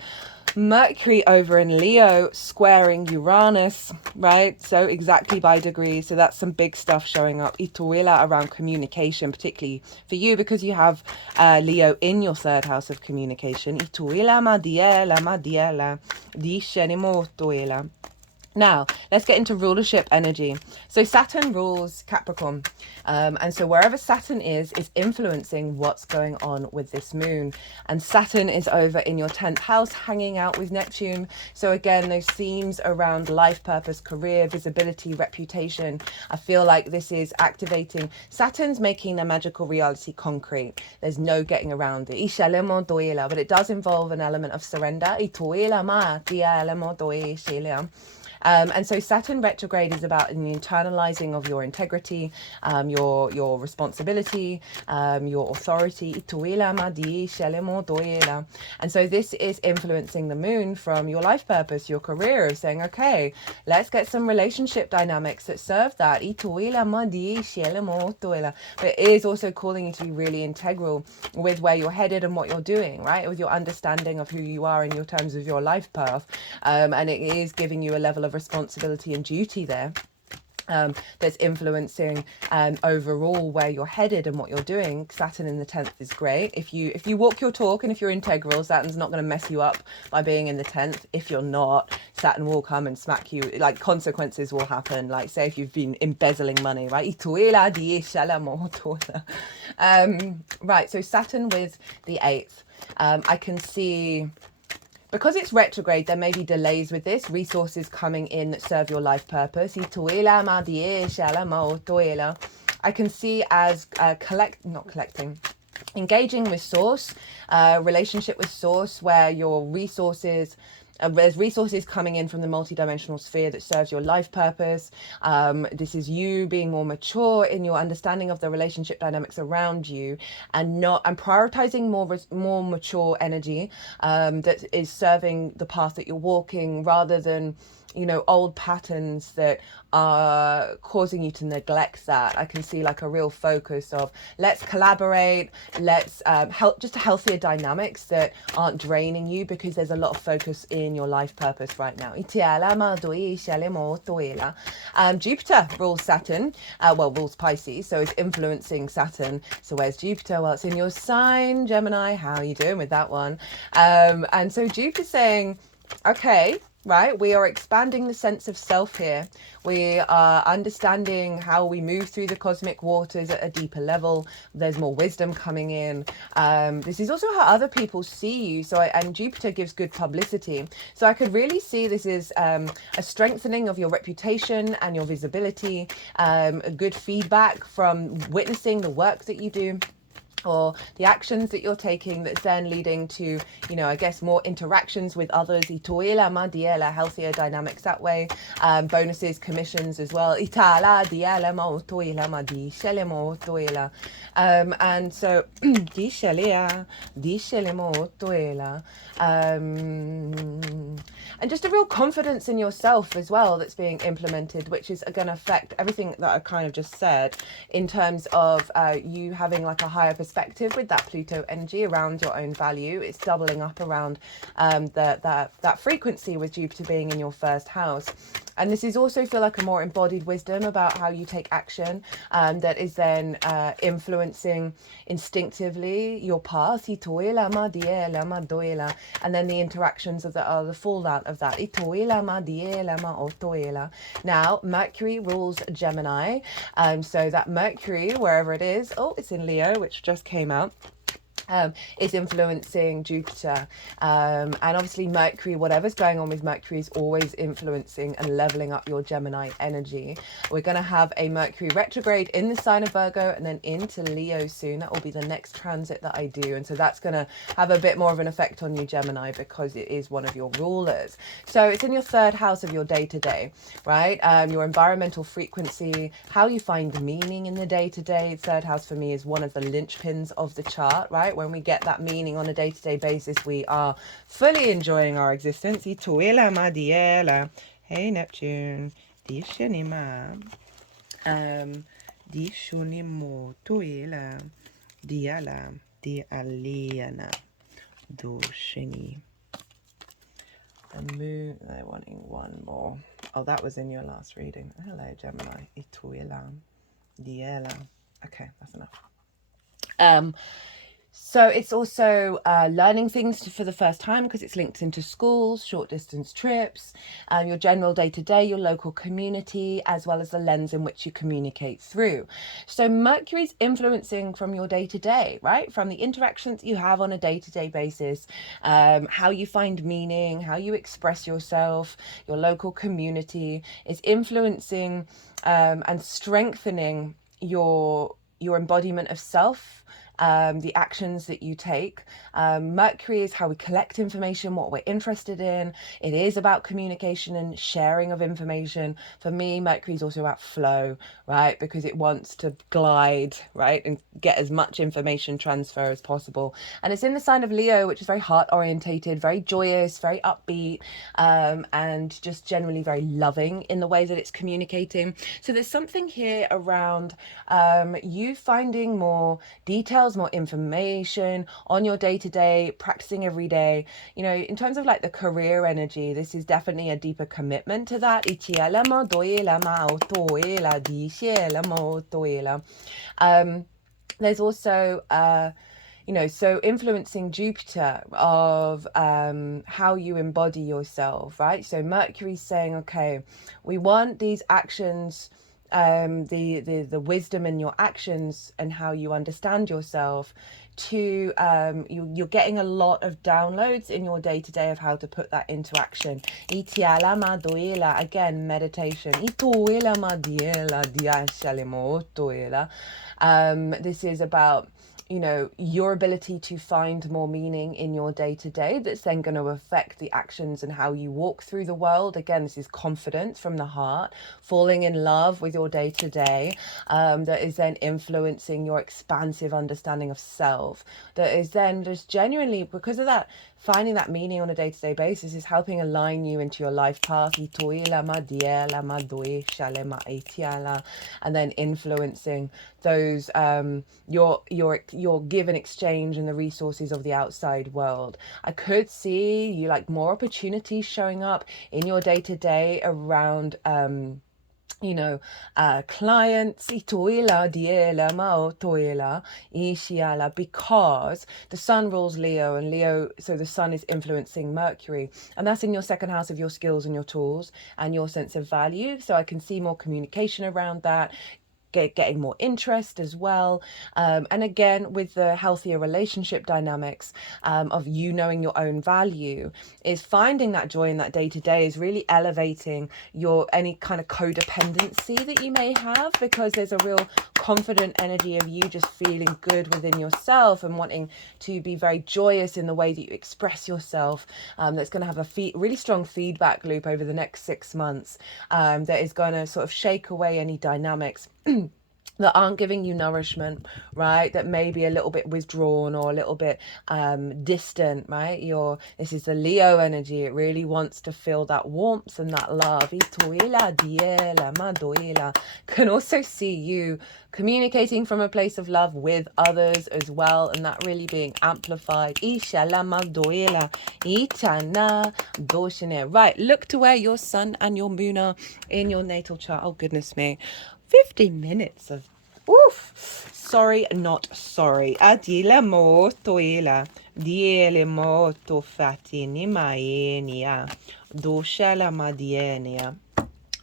Mercury over in Leo squaring Uranus, right? So exactly by degree. So that's some big stuff showing up. Ituila around communication, particularly for you because you have Leo in your third house of communication. Ituila madiela di shenimotoila. Now, let's get into rulership energy. So Saturn rules Capricorn. And so wherever Saturn is influencing what's going on with this moon. And Saturn is over in your 10th house, hanging out with Neptune. So again, those themes around life purpose, career, visibility, reputation. I feel like this is activating. Saturn's making the magical reality concrete. There's no getting around it. But it does involve an element of surrender. And so Saturn retrograde is about the internalizing of your integrity, your responsibility, your authority. And so this is influencing the moon from your life purpose, your career, of saying, okay, let's get some relationship dynamics that serve that. But it is also calling you to be really integral with where you're headed and what you're doing, right? With your understanding of who you are in your terms of your life path. And it is giving you a level of responsibility and duty there. That's influencing overall where you're headed and what you're doing. Saturn in the 10th is great. If you walk your talk and if you're integral, Saturn's not going to mess you up by being in the 10th. If you're not, Saturn will come and smack you. Like consequences will happen. Like say if you've been embezzling money, right? Right, so Saturn with the 8th. I can see, because it's retrograde, there may be delays with this, resources coming in that serve your life purpose. I can see as engaging with source, relationship with source, where your resources, there's resources coming in from the multidimensional sphere that serves your life purpose. This is you being more mature in your understanding of the relationship dynamics around you, and prioritizing more mature energy that is serving the path that you're walking, rather than you know, old patterns that are causing you to neglect that. I can see like a real focus of let's collaborate, let's help, just a healthier dynamics that aren't draining you, because there's a lot of focus in your life purpose right now. Jupiter rules Saturn, well, rules Pisces, so it's influencing Saturn. So where's Jupiter? Well, it's in your sign, Gemini. How are you doing with that one? And so Jupiter's saying, okay, right, we are expanding the sense of self here. We are understanding how we move through the cosmic waters at a deeper level. There's more wisdom coming in. This is also how other people see you. So, and Jupiter gives good publicity. So I could really see this is a strengthening of your reputation and your visibility, a good feedback from witnessing the work that you do, or the actions that you're taking, that's then leading to, you know, I guess more interactions with others. Healthier dynamics that way. Bonuses, commissions as well. And so and just a real confidence in yourself as well that's being implemented, which is going to affect everything that I kind of just said in terms of you having like a higher perspective with that Pluto energy around your own value. It's doubling up around that frequency with Jupiter being in your first house. And this is also feel like a more embodied wisdom about how you take action, that is then influencing instinctively your path. And then the interactions of the fallout of that. Now, Mercury rules Gemini. So that Mercury, wherever it is, oh, it's in Leo, which just came out. Is influencing Jupiter, and obviously Mercury, whatever's going on with Mercury, is always influencing and leveling up your Gemini energy. We're going to have a Mercury retrograde in the sign of Virgo and then into Leo soon. That will be the next transit that I do, and so that's going to have a bit more of an effect on you, Gemini, because it is one of your rulers. So it's in your third house of your day-to-day, right? Your environmental frequency, how you find meaning in the day-to-day. Third house for me is one of the linchpins of the chart, right? When we get that meaning on a day-to-day basis, we are fully enjoying our existence. Hey, Neptune. The moon, they're wanting one more. Oh, that was in your last reading. Hello, Gemini. Okay, that's enough. So it's also learning things for the first time, because it's linked into schools, short distance trips, your general day-to-day, your local community, as well as the lens in which you communicate through. So Mercury's influencing from your day-to-day, right? From the interactions you have on a day-to-day basis, how you find meaning, how you express yourself, your local community is influencing and strengthening your embodiment of self. The actions that you take. Mercury is how we collect information, what we're interested in. It is about communication and sharing of information. For me, Mercury is also about flow, right? Because it wants to glide, right? And get as much information transfer as possible. And it's in the sign of Leo, which is very heart orientated, very joyous, very upbeat, and just generally very loving in the way that it's communicating. So there's something here around you finding more details, more information on your day-to-day, practicing every day. You know, in terms of like the career energy, this is definitely a deeper commitment to that. There's also you know, so influencing Jupiter of how you embody yourself, right? So Mercury's saying, okay, we want these actions, the wisdom in your actions and how you understand yourself to you're getting a lot of downloads in your day-to-day of how to put that into action. Again, meditation. This is about, you know, your ability to find more meaning in your day-to-day that's then going to affect the actions and how you walk through the world. Again, this is confidence from the heart, falling in love with your day-to-day, that is then influencing your expansive understanding of self, that is then just genuinely, because of that, finding that meaning on a day-to-day basis is helping align you into your life path, and then influencing those your give and exchange and the resources of the outside world. I could see you like more opportunities showing up in your day-to-day around you know, clients, because the sun rules Leo, and Leo, so the sun is influencing Mercury, and that's in your second house of your skills and your tools and your sense of value. So I can see more communication around that, getting more interest as well. And again, with the healthier relationship dynamics of you knowing your own value, is finding that joy in that day to day is really elevating your any kind of codependency that you may have, because there's a real confident energy of you just feeling good within yourself and wanting to be very joyous in the way that you express yourself. That's going to have a really strong feedback loop over the next 6 months, that is going to sort of shake away any dynamics that aren't giving you nourishment, right? That may be a little bit withdrawn or a little bit distant, right? This is the Leo energy. It really wants to feel that warmth and that love. Can also see you communicating from a place of love with others as well, and that really being amplified. Right, look to where your sun and your moon are in your natal chart. Oh goodness me, 50 minutes of oof. Sorry, not sorry. Adila molto ela. Diele molto fatini maenia. Doshala madienia.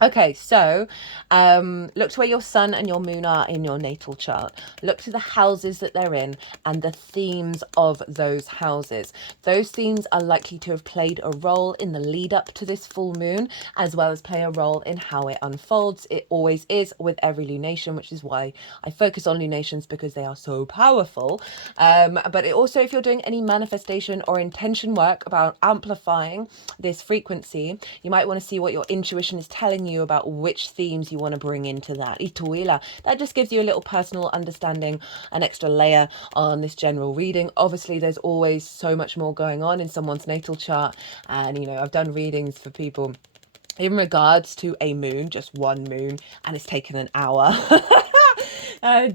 Okay, so look to where your sun and your moon are in your natal chart. Look to the houses that they're in and the themes of those houses. Those themes are likely to have played a role in the lead up to this full moon, as well as play a role in how it unfolds. It always is with every lunation, which is why I focus on lunations, because they are so powerful. But it also, if you're doing any manifestation or intention work about amplifying this frequency, you might want to see what your intuition is telling you about which themes you want to bring into that. That just gives you a little personal understanding, an extra layer on this general reading. Obviously, there's always so much more going on in someone's natal chart. And, you know, I've done readings for people in regards to a moon, just one moon, and it's taken an hour. Right,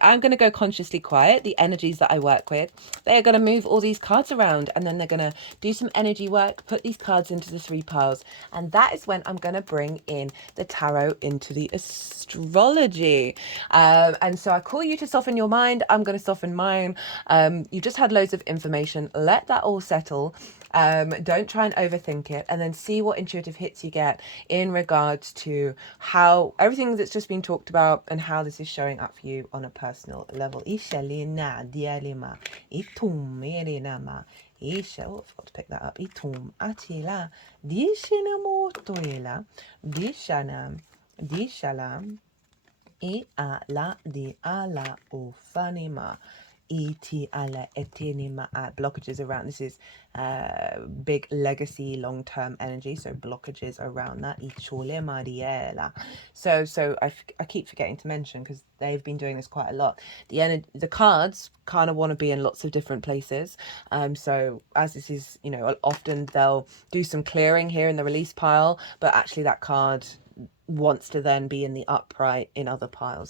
I'm going to go consciously quiet. The energies that I work with, they are going to move all these cards around, and then they're going to do some energy work, put these cards into the 3 piles, and that is when I'm going to bring in the tarot into the astrology. And so I call you to soften your mind. I'm going to soften mine. You just had loads of information. Let that all settle. Don't try and overthink it, and then see what intuitive hits you get in regards to how everything that's just been talked about and how this is showing up for you on a personal level. Oh, I forgot to pick that up. Blockages around this is big legacy long-term energy, so blockages around that. So I keep forgetting to mention, because they've been doing this quite a lot, the cards kind of want to be in lots of different places. So as this is, you know, often they'll do some clearing here in the release pile, but actually that card wants to then be in the upright in other piles.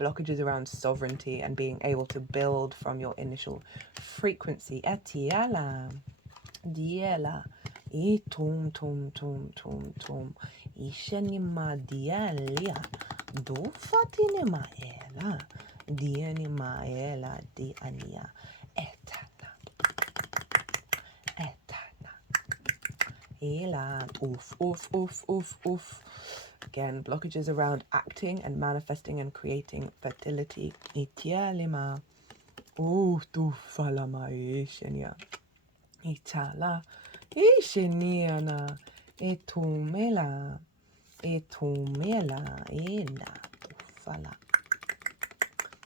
Blockages around sovereignty and being able to build from your initial frequency. Tum tum tum tum tum. Ishenima dialia. Do fatine maela. Diani maela diania. Etana. Etana. Ela. Oof, oof, oof, oof, oof. Again, blockages around acting and manifesting and creating fertility. Itia lima. Ooh, tu falama ishenia. Itala. Isheniana. Etumela. Etumela. Ena. Tu fala.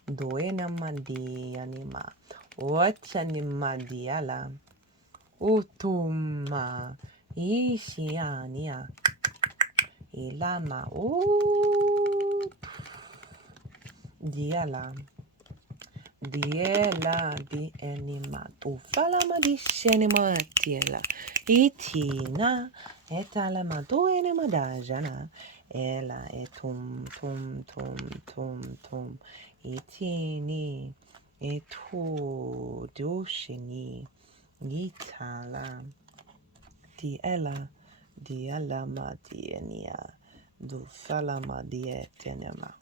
Doena mandi anima. Wachanima diala. Utuma. Ishiania. Ilama. Diala. Diela di enima. Ufalama di shenima tiela. Itina. Etalama do enima dajana. Ela etum tum tum tum tum. Itini. Etu dushini. Itala. Diela. Dialama dienia. Dufalama dietenema.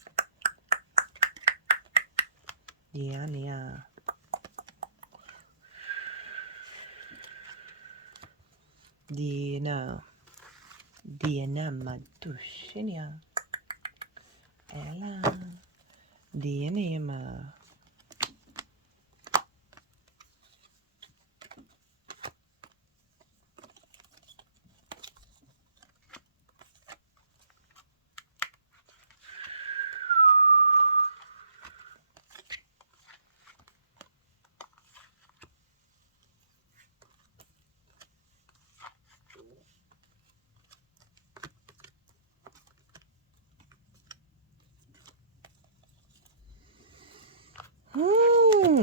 Diania. Dina. Dienama dushinia. Ella. Dienema.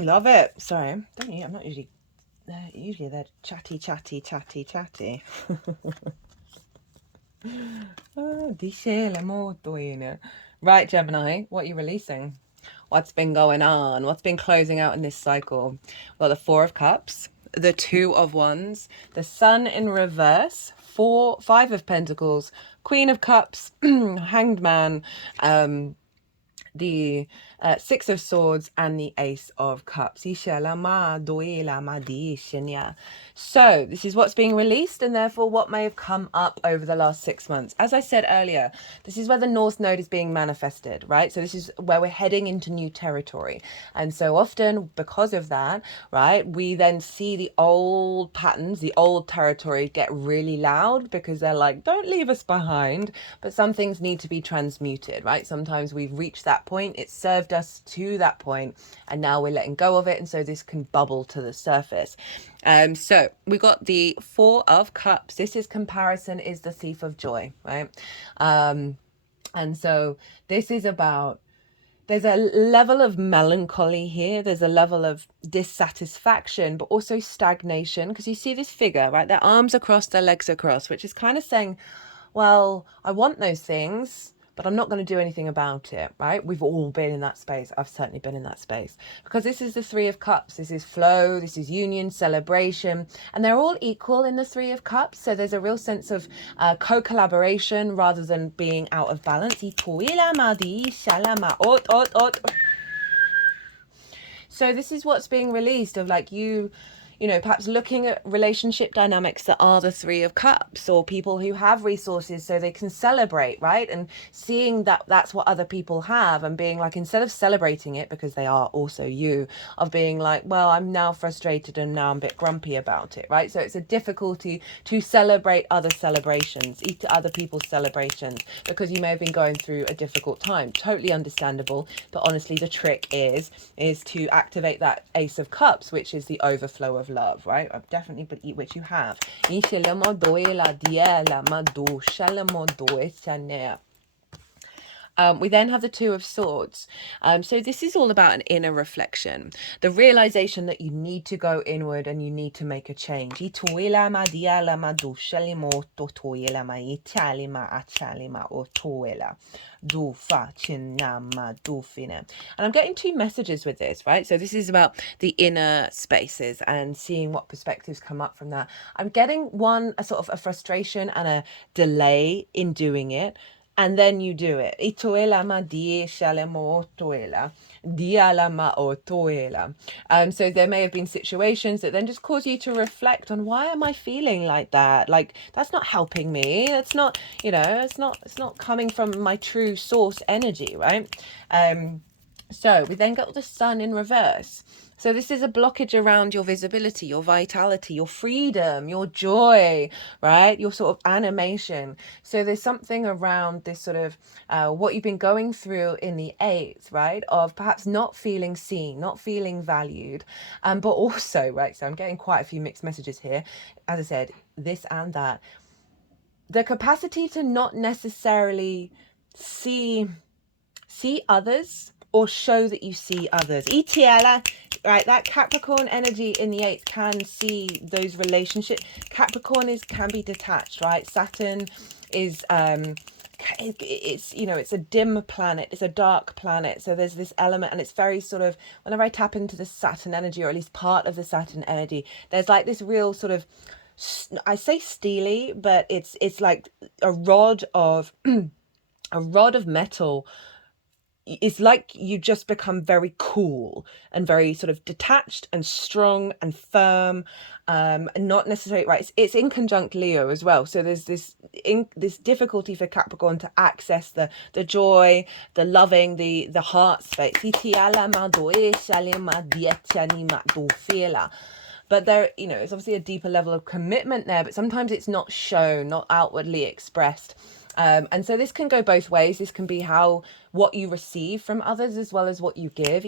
Love it. Sorry, don't you? I'm not usually there. Usually they're chatty, chatty, chatty, chatty. Right, Gemini, what are you releasing? What's been going on? What's been closing out in this cycle? Well, the Four of Cups, the Two of Wands, the Sun in reverse, Five of Pentacles, Queen of Cups, Hanged Man, the Six of Swords, and the Ace of Cups. So this is what's being released, and therefore what may have come up over the last 6 months. As I said earlier, this is where the North Node is being manifested, right? So this is where we're heading into new territory. And so often because of that, right, we then see the old patterns, the old territory get really loud because they're like, don't leave us behind. But some things need to be transmuted, right? Sometimes we've reached that point, it served us to that point, and now we're letting go of it, and so this can bubble to the surface. So we got the Four of Cups. This is comparison is the thief of joy, right? And so this is about, there's a level of melancholy here. There's a level of dissatisfaction, but also stagnation, because you see this figure, right? Their arms are crossed, their legs are crossed, which is kind of saying, well, I want those things, but I'm not going to do anything about it, right? We've all been in that space. I've certainly been in that space, because this is the Three of Cups. This is flow, this is union, celebration, and they're all equal in the Three of Cups. So there's a real sense of co-collaboration rather than being out of balance. So this is what's being released of like you know, perhaps looking at relationship dynamics that are the Three of Cups, or people who have resources so they can celebrate, right? And seeing that that's what other people have, and being like, instead of celebrating it because they are also you, of being like, well, I'm now frustrated and now I'm a bit grumpy about it, right? So it's a difficulty to celebrate other celebrations, eat other people's celebrations, because you may have been going through a difficult time. Totally understandable. But honestly, the trick is to activate that Ace of Cups, which is the overflow of love, right? I've definitely, but which you have. We then have the Two of Swords. So this is all about an inner reflection, the realization that you need to go inward and you need to make a change. And I'm getting two messages with this, right? So this is about the inner spaces and seeing what perspectives come up from that. I'm getting a sort of a frustration and a delay in doing it. and then you do it. Itoela ma die shalemo toela. Dialama or toela. So there may have been situations that then just cause you to reflect on, why am I feeling like that? Like, that's not helping me. That's not, it's not coming from my true source energy, right? So we then got the sun in reverse. So this is a blockage around your visibility, your vitality, your freedom, your joy, right? Your sort of animation. So there's something around this sort of what you've been going through in the 8th, right? Of perhaps not feeling seen, not feeling valued, but also, right? So I'm getting quite a few mixed messages here. As I said, this and that. The capacity to not necessarily see others or show that you see others. Itiala, right? That Capricorn energy in the 8th can see those relationships. Capricorn can be detached, right? Saturn is it's it's a dim planet, it's a dark planet, so there's this element, and it's very sort of, whenever I tap into the Saturn energy, or at least part of the Saturn energy, there's like this real sort of, I say steely, but it's like a rod of a rod of metal. It's like you just become very cool and very sort of detached and strong and firm, and not necessarily, right? It's in conjunct Leo as well, so there's this difficulty for Capricorn to access the joy, the loving, the heart space. But there, it's obviously a deeper level of commitment there, but sometimes it's not shown, not outwardly expressed. And so this can go both ways. This can be what you receive from others as well as what you give.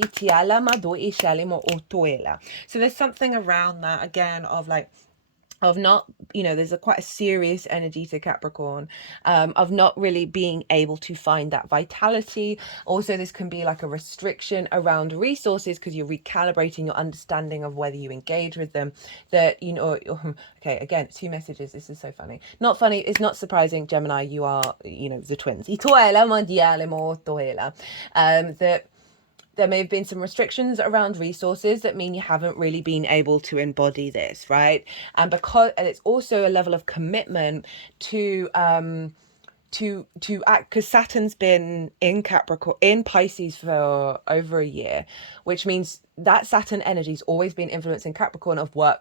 So there's something around that, again, of like, of not, there's quite a serious energy to Capricorn, of not really being able to find that vitality. Also, this can be like a restriction around resources because you're recalibrating your understanding of whether you engage with them. That, okay, again, 2 messages. This is so funny. Not funny. It's not surprising, Gemini. You are, the twins. That there may have been some restrictions around resources that mean you haven't really been able to embody this, right? And it's also a level of commitment to act, because Saturn's been in Capricorn, in Pisces for over a year, which means that Saturn energy's always been influencing Capricorn of work,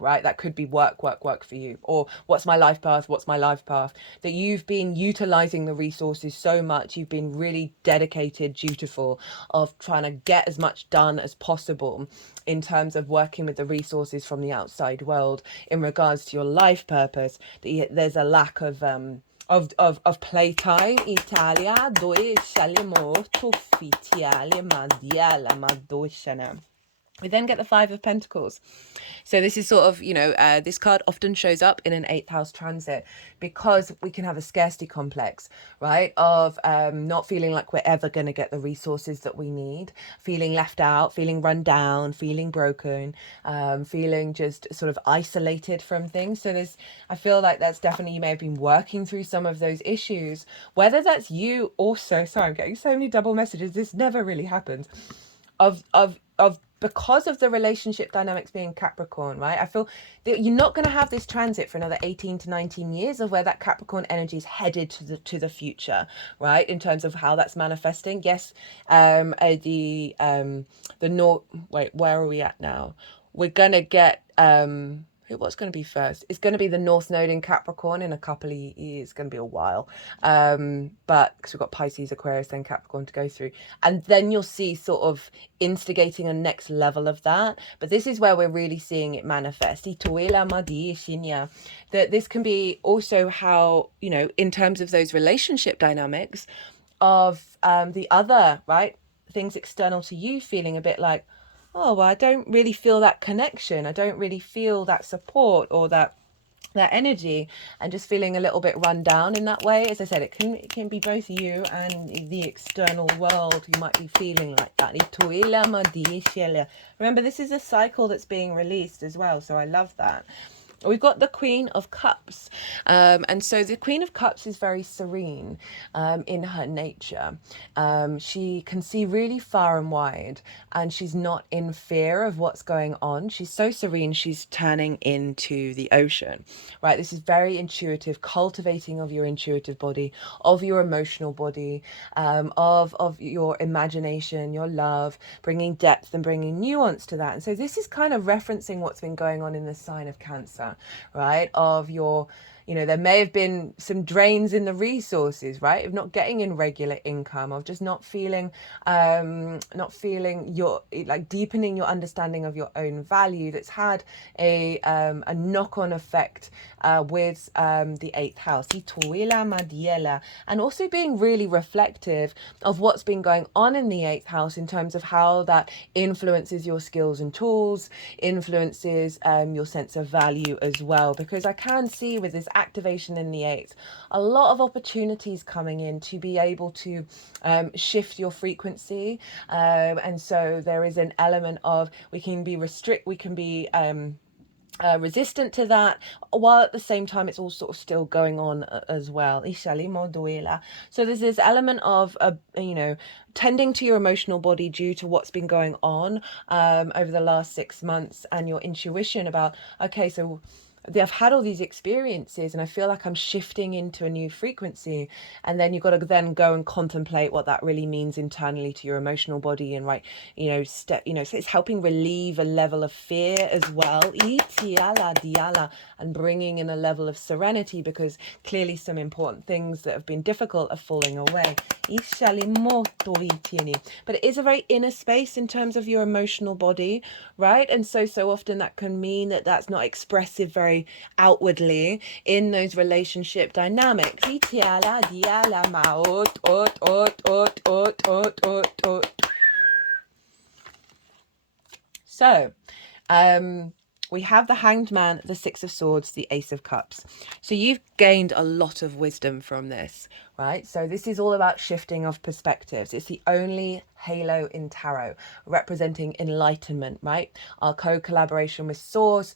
right? That could be work for you, or what's my life path, that you've been utilizing the resources so much, you've been really dedicated, dutiful, of trying to get as much done as possible in terms of working with the resources from the outside world in regards to your life purpose, that there's a lack of playtime. Italia dove saliamo tuffitiale mandiala madoshana. We then get the 5 of Pentacles. So this is sort of, this card often shows up in an 8th house transit because we can have a scarcity complex, right? Of not feeling like we're ever going to get the resources that we need, feeling left out, feeling run down, feeling broken, feeling just sort of isolated from things. So I feel like that's definitely, you may have been working through some of those issues, whether that's you also, sorry, I'm getting so many double messages. This never really happens. Because of the relationship dynamics being Capricorn, right? I feel that you're not going to have this transit for another 18 to 19 years of where that Capricorn energy is headed to the future, right? In terms of how that's manifesting. Yes, the north. Wait, where are we at now? We're gonna get what's going to be first? It's going to be the North Node in Capricorn in a couple of years. It's going to be a while. But because we've got Pisces, Aquarius, then Capricorn to go through. And then you'll see sort of instigating a next level of that. But this is where we're really seeing it manifest. That this can be also how, in terms of those relationship dynamics of the other, right? Things external to you feeling a bit like, oh, well, I don't really feel that connection. I don't really feel that support or that energy, and just feeling a little bit run down in that way. As I said, it can be both you and the external world who might be feeling like that. Remember, this is a cycle that's being released as well, so I love that. we've got the Queen of Cups. And so the Queen of Cups is very serene in her nature. She can see really far and wide, and she's not in fear of what's going on. She's so serene, she's turning into the ocean, right? This is very intuitive, cultivating of your intuitive body, of your emotional body, of your imagination, your love, bringing depth and bringing nuance to that. And so this is kind of referencing what's been going on in the sign of Cancer, right? Of your, there may have been some drains in the resources, right? Of not getting in regular income, of just not feeling your, like, deepening your understanding of your own value. That's had a knock-on effect with the 8th house, and also being really reflective of what's been going on in the 8th house in terms of how that influences your skills and tools, influences your sense of value as well. Because I can see with this activation in the 8th, a lot of opportunities coming in to be able to shift your frequency. And so there is an element of we can be resistant to that, while at the same time it's all sort of still going on as well. So there's this element of tending to your emotional body due to what's been going on over the last 6 months, and your intuition about, okay, so I've had all these experiences and I feel like I'm shifting into a new frequency. And then you've got to then go and contemplate what that really means internally to your emotional body, and so it's helping relieve a level of fear as well, and bringing in a level of serenity, because clearly some important things that have been difficult are falling away. But it is a very inner space in terms of your emotional body, right? And so often that can mean that that's not expressive very outwardly in those relationship dynamics. So we have the Hanged Man, the 6 of Swords, the Ace of Cups. So you've gained a lot of wisdom from this, right? So this is all about shifting of perspectives. It's the only halo in tarot representing enlightenment, right? Our co-collaboration with Source,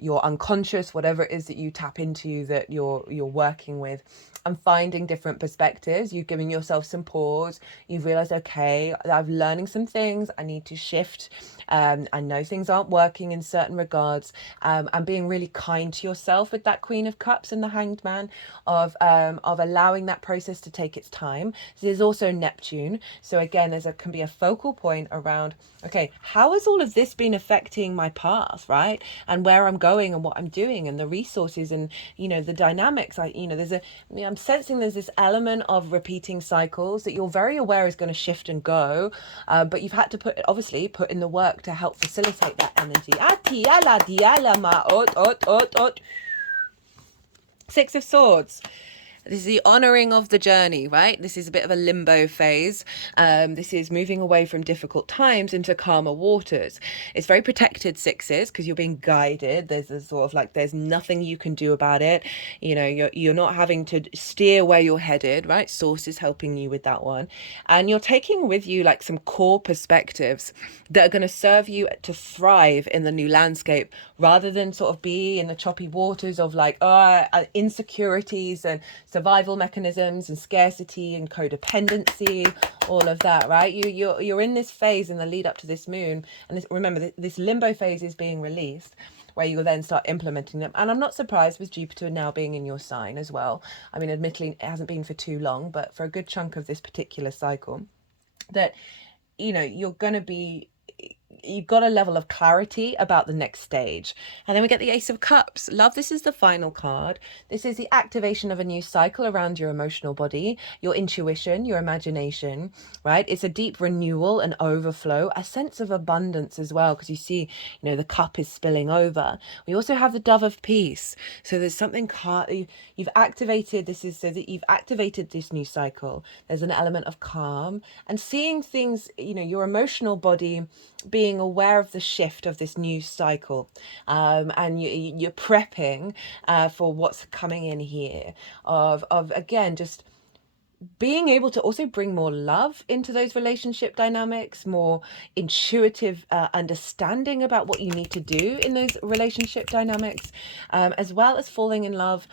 your unconscious, whatever it is that you tap into, that you're working with, and finding different perspectives. You've given yourself some pause. You've realized, okay, I'm learning some things. I need to shift. I know things aren't working in certain regards, and being really kind to yourself with that Queen of Cups and the Hanged Man, of allowing that process to take its time. So there's also Neptune. So again, can be a focal point around, okay, how has all of this been affecting my path, right? And where I'm going and what I'm doing and the resources and, the dynamics. I'm sensing there's this element of repeating cycles that you're very aware is going to shift and go, but you've had to put in the work to help facilitate that energy. Six of Swords. This is the honoring of the journey, right? This is a bit of a limbo phase. This is moving away from difficult times into calmer waters. It's very protected, sixes, because you're being guided. There's a sort of like, there's nothing you can do about it. You're not having to steer where you're headed, right? Source is helping you with that one. And you're taking with you like some core perspectives that are going to serve you to thrive in the new landscape, rather than sort of be in the choppy waters of like insecurities and survival mechanisms and scarcity and codependency, all of that, right? You're in this phase in the lead up to this moon, and remember, this limbo phase is being released, where you'll then start implementing them. And I'm not surprised with Jupiter now being in your sign as well. I mean, admittedly, it hasn't been for too long, but for a good chunk of this particular cycle, that you've got a level of clarity about the next stage. And then we get the Ace of Cups. Love, this is the final card. This is the activation of a new cycle around your emotional body, your intuition, your imagination, right? It's a deep renewal and overflow, a sense of abundance as well, because you see, the cup is spilling over. We also have the Dove of Peace. So there's something you've activated. This is so that you've activated this new cycle. There's an element of calm and seeing things, your emotional body being aware of the shift of this new cycle, and you're prepping for what's coming in here, of again, just being able to also bring more love into those relationship dynamics, more intuitive understanding about what you need to do in those relationship dynamics, as well as falling in love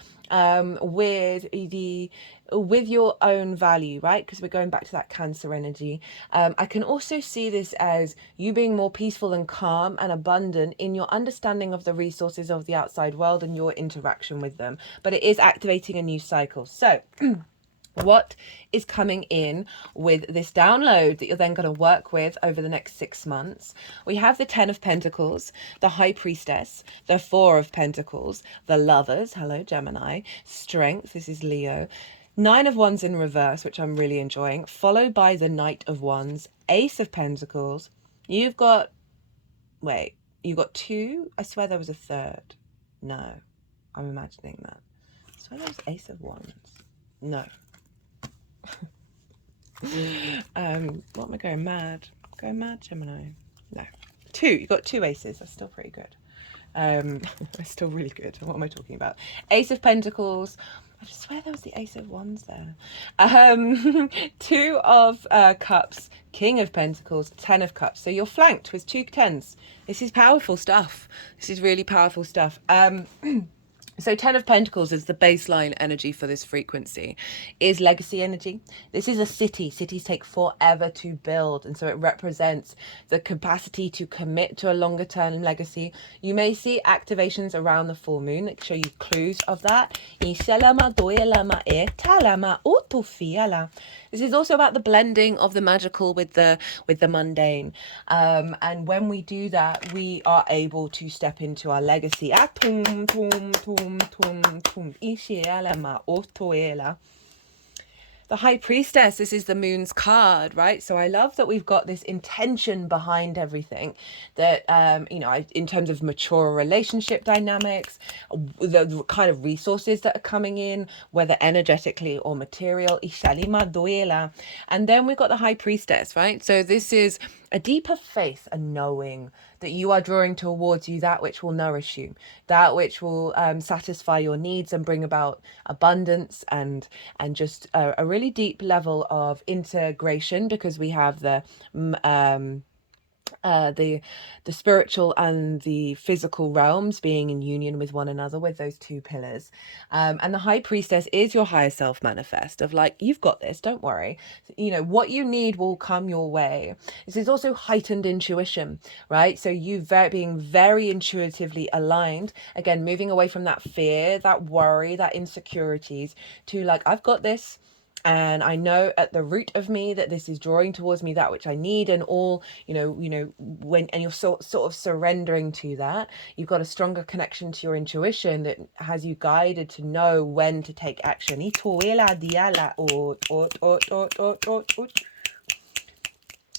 with your own value, right? Because we're going back to that Cancer energy. I can also see this as you being more peaceful and calm and abundant in your understanding of the resources of the outside world and your interaction with them. But it is activating a new cycle. So what is coming in with this download that you're then going to work with over the next 6 months? We have the 10 of Pentacles, the High Priestess, the 4 of Pentacles, the Lovers, hello Gemini, Strength, this is Leo, 9 of Wands in reverse, which I'm really enjoying, followed by the Knight of Wands, Ace of Pentacles. You've got, wait, you got 2? I swear there was a third. No, I'm imagining that. I swear there was Ace of Wands. No. What am I going mad? Going mad, Gemini? No. 2. You got 2 aces. That's still pretty good. That's still really good. What am I talking about? Ace of Pentacles. I just swear there was the Ace of Wands there. 2 of Cups, King of Pentacles, 10 of Cups. So you're flanked with 2 tens. This is powerful stuff. This is really powerful stuff. So 10 of Pentacles is the baseline energy for this frequency, is legacy energy. This is a city. Cities take forever to build. And so it represents the capacity to commit to a longer term legacy. You may see activations around the full moon that show you clues of that. This is also about the blending of the magical with the mundane. And when we do that, we are able to step into our legacy. The High Priestess, this is the moon's card, right? So I love that we've got this intention behind everything that, in terms of mature relationship dynamics, the kind of resources that are coming in, whether energetically or material. And then we've got the High Priestess, right? So this is a deeper faith, a knowing that you are drawing towards you that which will nourish you, that which will satisfy your needs and bring about abundance and just a really deep level of integration, because we have the spiritual and the physical realms being in union with one another, with those 2 pillars. And the High Priestess is your higher self manifest of like, you've got this, don't worry. What you need will come your way. This is also heightened intuition, right? So you being very intuitively aligned, again, moving away from that fear, that worry, that insecurities to like, I've got this. And I know at the root of me that this is drawing towards me that which I need, and all, when, and you're sort of surrendering to that, you've got a stronger connection to your intuition that has you guided to know when to take action.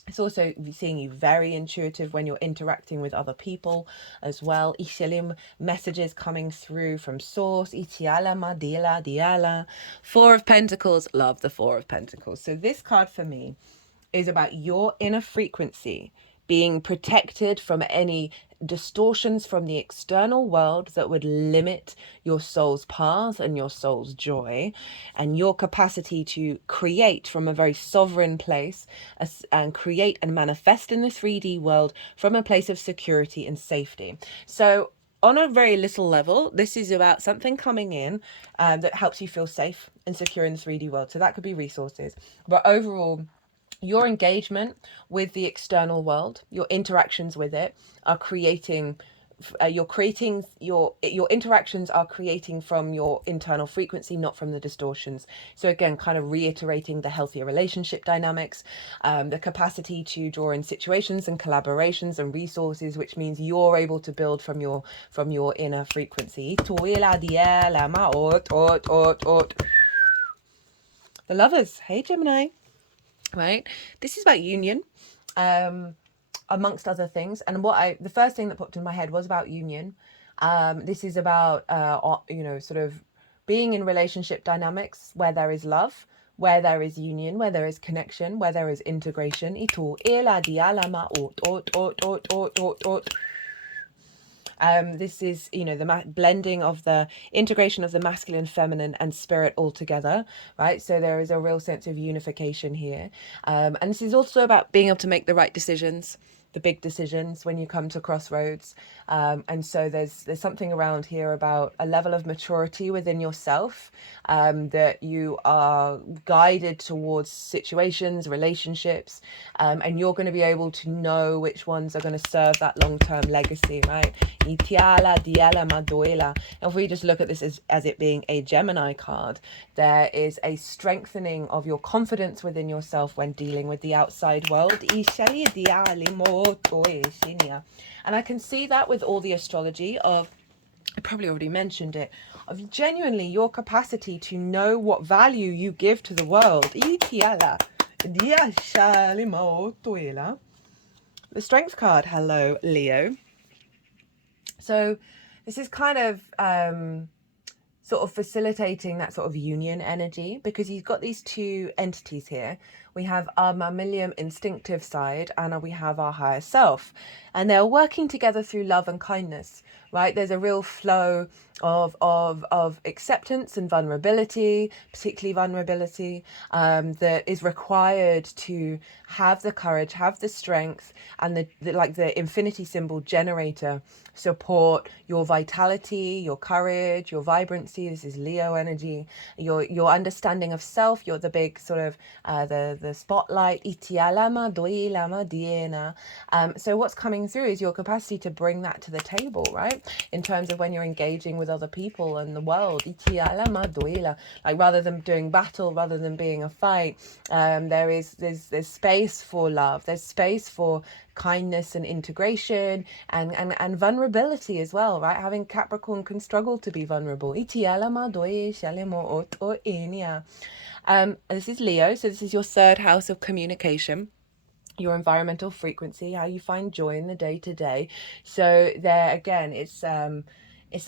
It's also seeing you very intuitive when you're interacting with other people as well. Messages coming through from source. 4 of Pentacles. Love the 4 of Pentacles. So this card for me is about your inner frequency being protected from any distortions from the external world that would limit your soul's path and your soul's joy, and your capacity to create from a very sovereign place and create and manifest in the 3D world from a place of security and safety. So on a very little level, this is about something coming in that helps you feel safe and secure in the 3D world. So that could be resources, but overall, your engagement with the external world, your interactions with it are creating your interactions are creating from your internal frequency, not from the distortions. So again, kind of reiterating the healthier relationship dynamics, the capacity to draw in situations and collaborations and resources, which means you're able to build from your inner frequency. The Lovers, hey Gemini. Right, this is about union, amongst other things. And the first thing that popped in my head was about union. This is about sort of being in relationship dynamics where there is love, where there is union, where there is connection, where there is integration. This is, you know, the blending of the integration of the masculine, feminine, and spirit all together, right? So there is a real sense of unification here. And this is also about being able to make the right decisions, the big decisions when you come to crossroads. And so there's something around here about a level of maturity within yourself, that you are guided towards situations, relationships, and you're going to be able to know which ones are going to serve that long-term legacy, right? Itiala, diala, maduela. And if we just look at this as it being a Gemini card, there is a strengthening of your confidence within yourself when dealing with the outside world. And I can see that with all the astrology of, I probably already mentioned it, of genuinely your capacity to know what value you give to the world. The Strength card, hello, Leo. So this is kind of sort of facilitating that sort of union energy, because you've got these two entities here. We have our mammalian instinctive side and we have our higher self, and they're working together through love and kindness, right? There's a real flow of acceptance and vulnerability, particularly vulnerability, that is required to have the courage, have the strength, and the like the infinity symbol generator support your vitality, your courage, your vibrancy. This is Leo energy. Your understanding of self. You're the big sort of the spotlight. So what's coming through is your capacity to bring that to the table, right? In terms of when you're engaging with other people and the world. Like rather than doing battle, rather than being a fight, there's space for love. There's space for kindness and integration and vulnerability as well, right? Having Capricorn can struggle to be vulnerable. This is Leo, so this is your third house of communication, your environmental frequency, how you find joy in the day-to-day. So there again, it's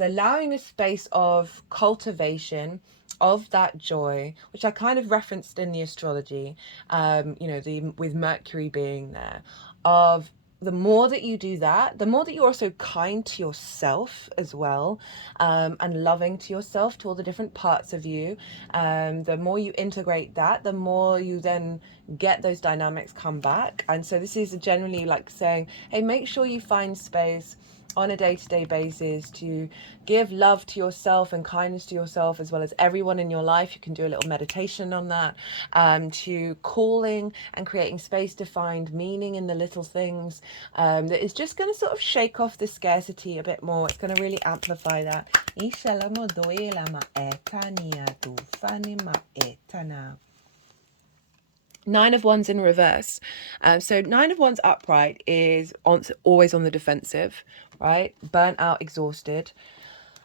allowing a space of cultivation of that joy, which I kind of referenced in the astrology, with Mercury being there, of the more that you do that, the more that you're also kind to yourself as well, and loving to yourself, to all the different parts of you. The more you integrate that, the more you then get those dynamics come back. And so this is generally like saying, hey, make sure you find space on a day-to-day basis to give love to yourself and kindness to yourself, as well as everyone in your life. You can do a little meditation on that, to calling and creating space to find meaning in the little things, that is just going to sort of shake off the scarcity a bit more. It's going to really amplify that. Nine of Wands in reverse. So Nine of Wands upright is always on the defensive, right? Burnt out, exhausted,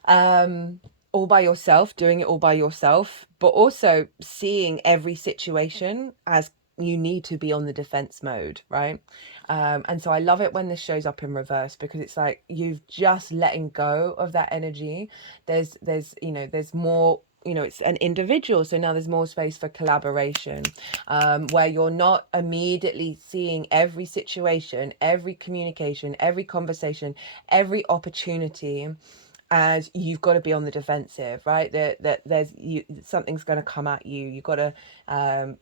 all by yourself, doing it all by yourself, but also seeing every situation as you need to be on the defense mode, right? And so I love it when this shows up in reverse, because it's like you've just letting go of that energy. There's more, it's an individual, so now there's more space for collaboration, where you're not immediately seeing every situation, every communication, every conversation, every opportunity as you've got to be on the defensive, right? Something's going to come at you. You've got to and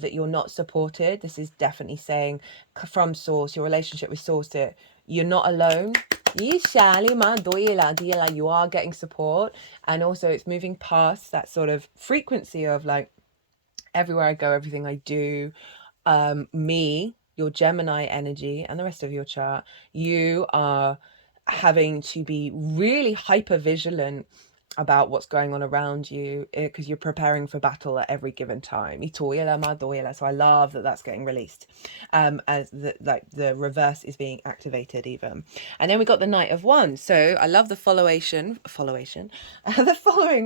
that you're not supported. This is definitely saying from source, your relationship with source, that you're not alone. You are getting support. And also it's moving past that sort of frequency of like, everywhere I go, everything I do, me, your Gemini energy, and the rest of your chart, you are having to be really hyper vigilant about what's going on around you, because you're preparing for battle at every given time. So I love that that's getting released, as the reverse is being activated even. And then we got the Knight of Wands. So I love the following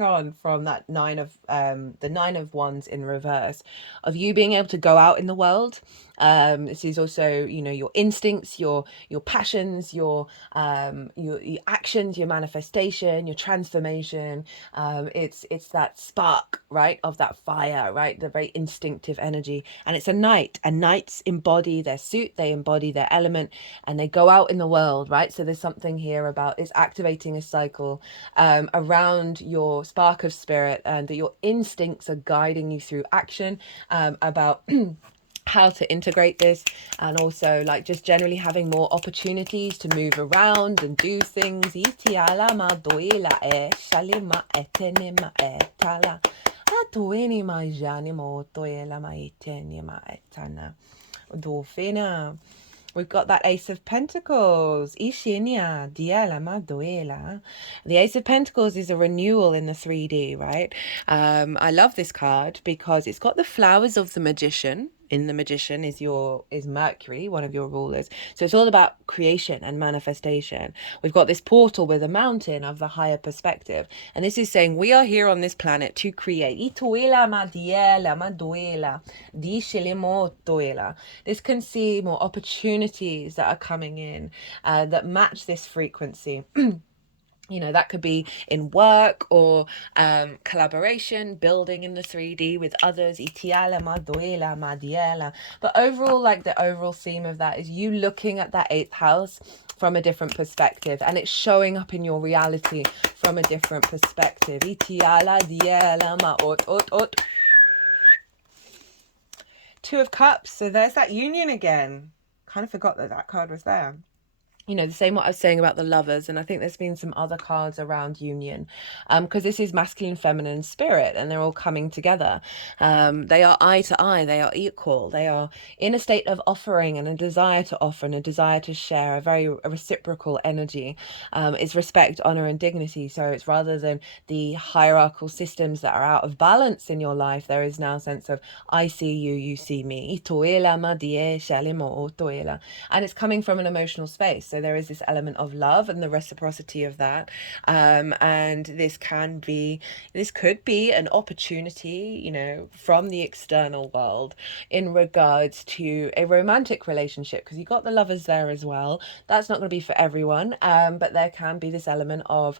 on from that the Nine of Wands in reverse, of you being able to go out in the world This is also, you know, your instincts, your passions, your actions, your manifestation, your transformation. It's that spark, right, of that fire, right, the very instinctive energy. And it's a knight, and knights embody their suit, they embody their element, and they go out in the world, right? So there's something here about it's activating a cycle around your spark of spirit, and that your instincts are guiding you through action, about how to integrate this, and also like just generally having more opportunities to move around and do things. We've got that Ace of Pentacles. Ishinya, diela maduela. The Ace of Pentacles is a renewal in the 3D, right? I love this card because it's got the flowers of the Magician. In the Magician is Mercury, one of your rulers. So it's all about creation and manifestation. We've got this portal with a mountain of the higher perspective. And this is saying we are here on this planet to create. This can see more opportunities that are coming in that match this frequency. You know, that could be in work or collaboration, building in the 3D with others. But overall, like the overall theme of that is you looking at that 8th house from a different perspective, and it's showing up in your reality from a different perspective. Two of Cups. So there's that union again. Kind of forgot that card was there. You know, the same what I was saying about the Lovers, and I think there's been some other cards around union, because this is masculine, feminine, spirit, and they're all coming together. They are eye to eye, they are equal, they are in a state of offering and a desire to offer and a desire to share, a reciprocal energy. It's respect, honor, and dignity. So it's rather than the hierarchical systems that are out of balance in your life, there is now a sense of I see you, you see me. And it's coming from an emotional space. So there is this element of love and the reciprocity of that. And this could be an opportunity, you know, from the external world in regards to a romantic relationship, because you've got the Lovers there as well. That's not going to be for everyone, but there can be this element of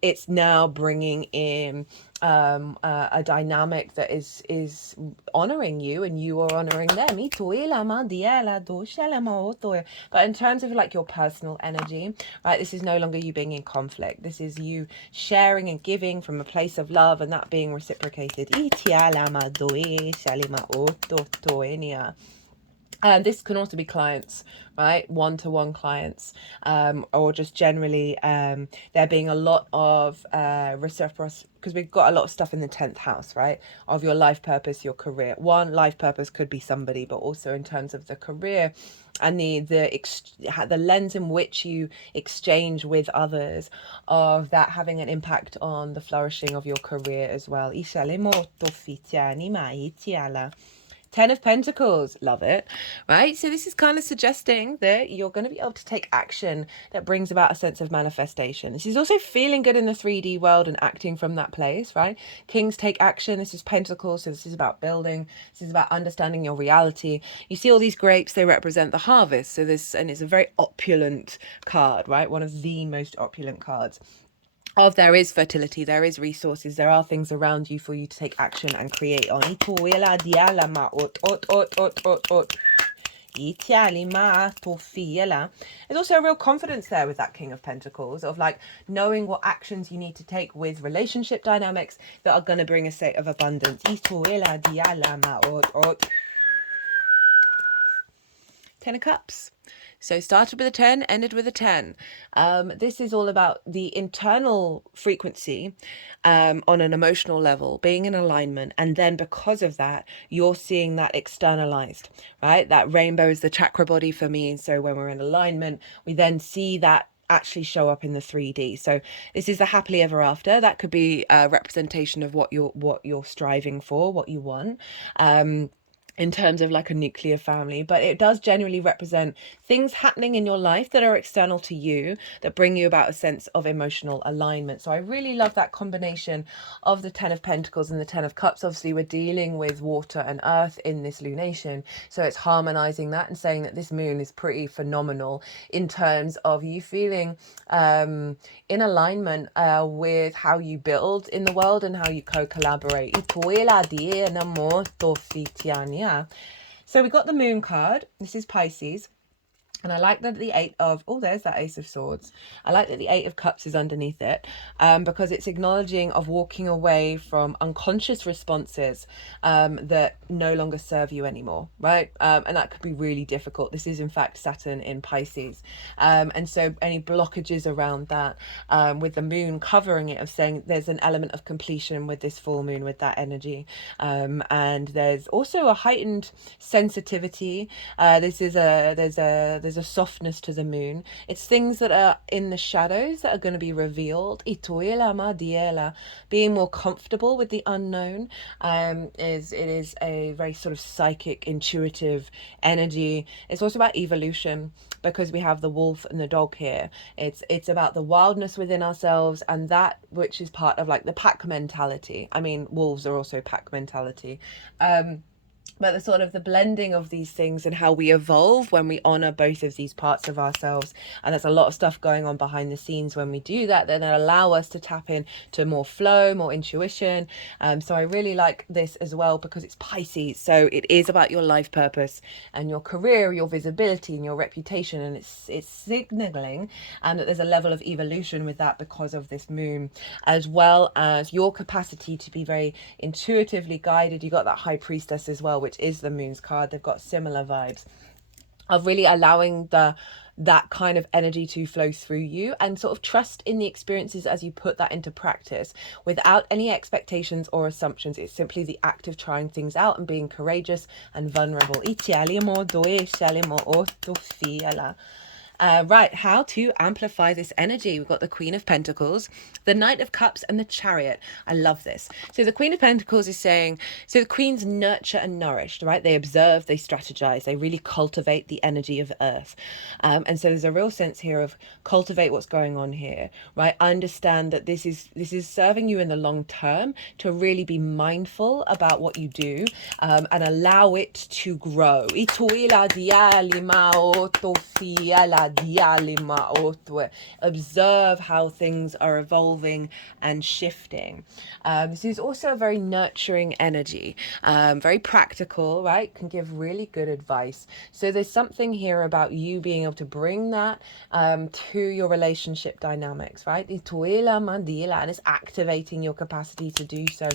it's now bringing in a dynamic that is honoring you and you are honoring them. But in terms of like your personal energy, right, this is no longer you being in conflict. This is you sharing and giving from a place of love, and that being reciprocated. This can also be clients, right? One-to-one clients, or just generally there being a lot of reciprocity, because we've got a lot of stuff in the 10th house, right? Of your life purpose, your career. One, life purpose could be somebody, but also in terms of the career and the lens in which you exchange with others, of that having an impact on the flourishing of your career as well. 10 of Pentacles, love it, right? So this is kind of suggesting that you're going to be able to take action that brings about a sense of manifestation. This is also feeling good in the 3D world and acting from that place, right? Kings take action. This is Pentacles, so this is about building. This is about understanding your reality. You see all these grapes, they represent the harvest. So and it's a very opulent card, right? One of the most opulent cards. There is fertility, there is resources, there are things around you for you to take action and create on. There's also a real confidence there with that King of Pentacles, of like knowing what actions you need to take with relationship dynamics that are going to bring a state of abundance. 10 of Cups. So started with a 10, ended with a 10. This is all about the internal frequency on an emotional level, being in alignment. And then because of that, you're seeing that externalized, right? That rainbow is the chakra body for me. And so when we're in alignment, we then see that actually show up in the 3D. So this is the happily ever after. That could be a representation of what you're striving for, what you want. in terms of like a nuclear family, but it does generally represent things happening in your life that are external to you that bring you about a sense of emotional alignment. So I really love that combination of the 10 of Pentacles and the 10 of Cups. Obviously we're dealing with water and earth in this lunation, so it's harmonizing that and saying that this moon is pretty phenomenal in terms of you feeling in alignment with how you build in the world and how you co-collaborate. So we got the moon card. This is Pisces. And I like that the eight of, oh, there's that Ace of Swords. I like that the Eight of Cups is underneath it because it's acknowledging of walking away from unconscious responses that no longer serve you anymore, right? And that could be really difficult. This is, in fact, Saturn in Pisces. And so any blockages around that with the moon covering it, of saying there's an element of completion with this full moon, with that energy. And there's also a heightened sensitivity. There's a softness to the moon. It's things that are in the shadows that are going to be revealed. Being more comfortable with the unknown. It is a very sort of psychic, intuitive energy. It's also about evolution, because we have the wolf and the dog here. It's about the wildness within ourselves, and that which is part of like the pack mentality. I mean, wolves are also pack mentality. But the sort of the blending of these things and how we evolve when we honor both of these parts of ourselves. And there's a lot of stuff going on behind the scenes when we do that allow us to tap in to more flow, more intuition. So I really like this as well because it's Pisces. So it is about your life purpose and your career, your visibility and your reputation. And it's signaling that there's a level of evolution with that because of this moon, as well as your capacity to be very intuitively guided. You got that High Priestess as well, which is the moon's card. They've got similar vibes of really allowing that kind of energy to flow through you, and sort of trust in the experiences as you put that into practice without any expectations or assumptions. It's simply the act of trying things out and being courageous and vulnerable. Right, how to amplify this energy. We've got the Queen of Pentacles, the Knight of Cups, and the Chariot. I love this. So the Queen of Pentacles is saying, so the Queens nurture and nourish, right? They observe, they strategize, they really cultivate the energy of Earth. And so there's a real sense here of cultivate what's going on here, right? Understand that this is serving you in the long term, to really be mindful about what you do and allow it to grow. Observe how things are evolving and shifting. This is also a very nurturing energy, very practical, right? Can give really good advice. So there's something here about you being able to bring that to your relationship dynamics, right? And it's activating your capacity to do so.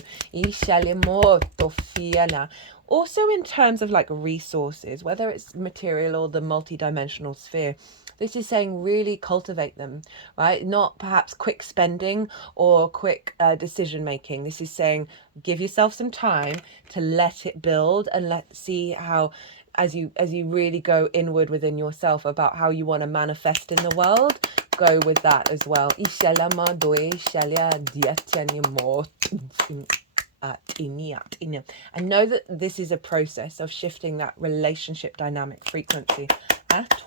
Also in terms of like resources, whether it's material or the multidimensional sphere, this is saying really cultivate them, right? Not perhaps quick spending or quick decision making. This is saying give yourself some time to let it build, and see how as you really go inward within yourself about how you want to manifest in the world, go with that as well. And know that this is a process of shifting that relationship dynamic frequency. That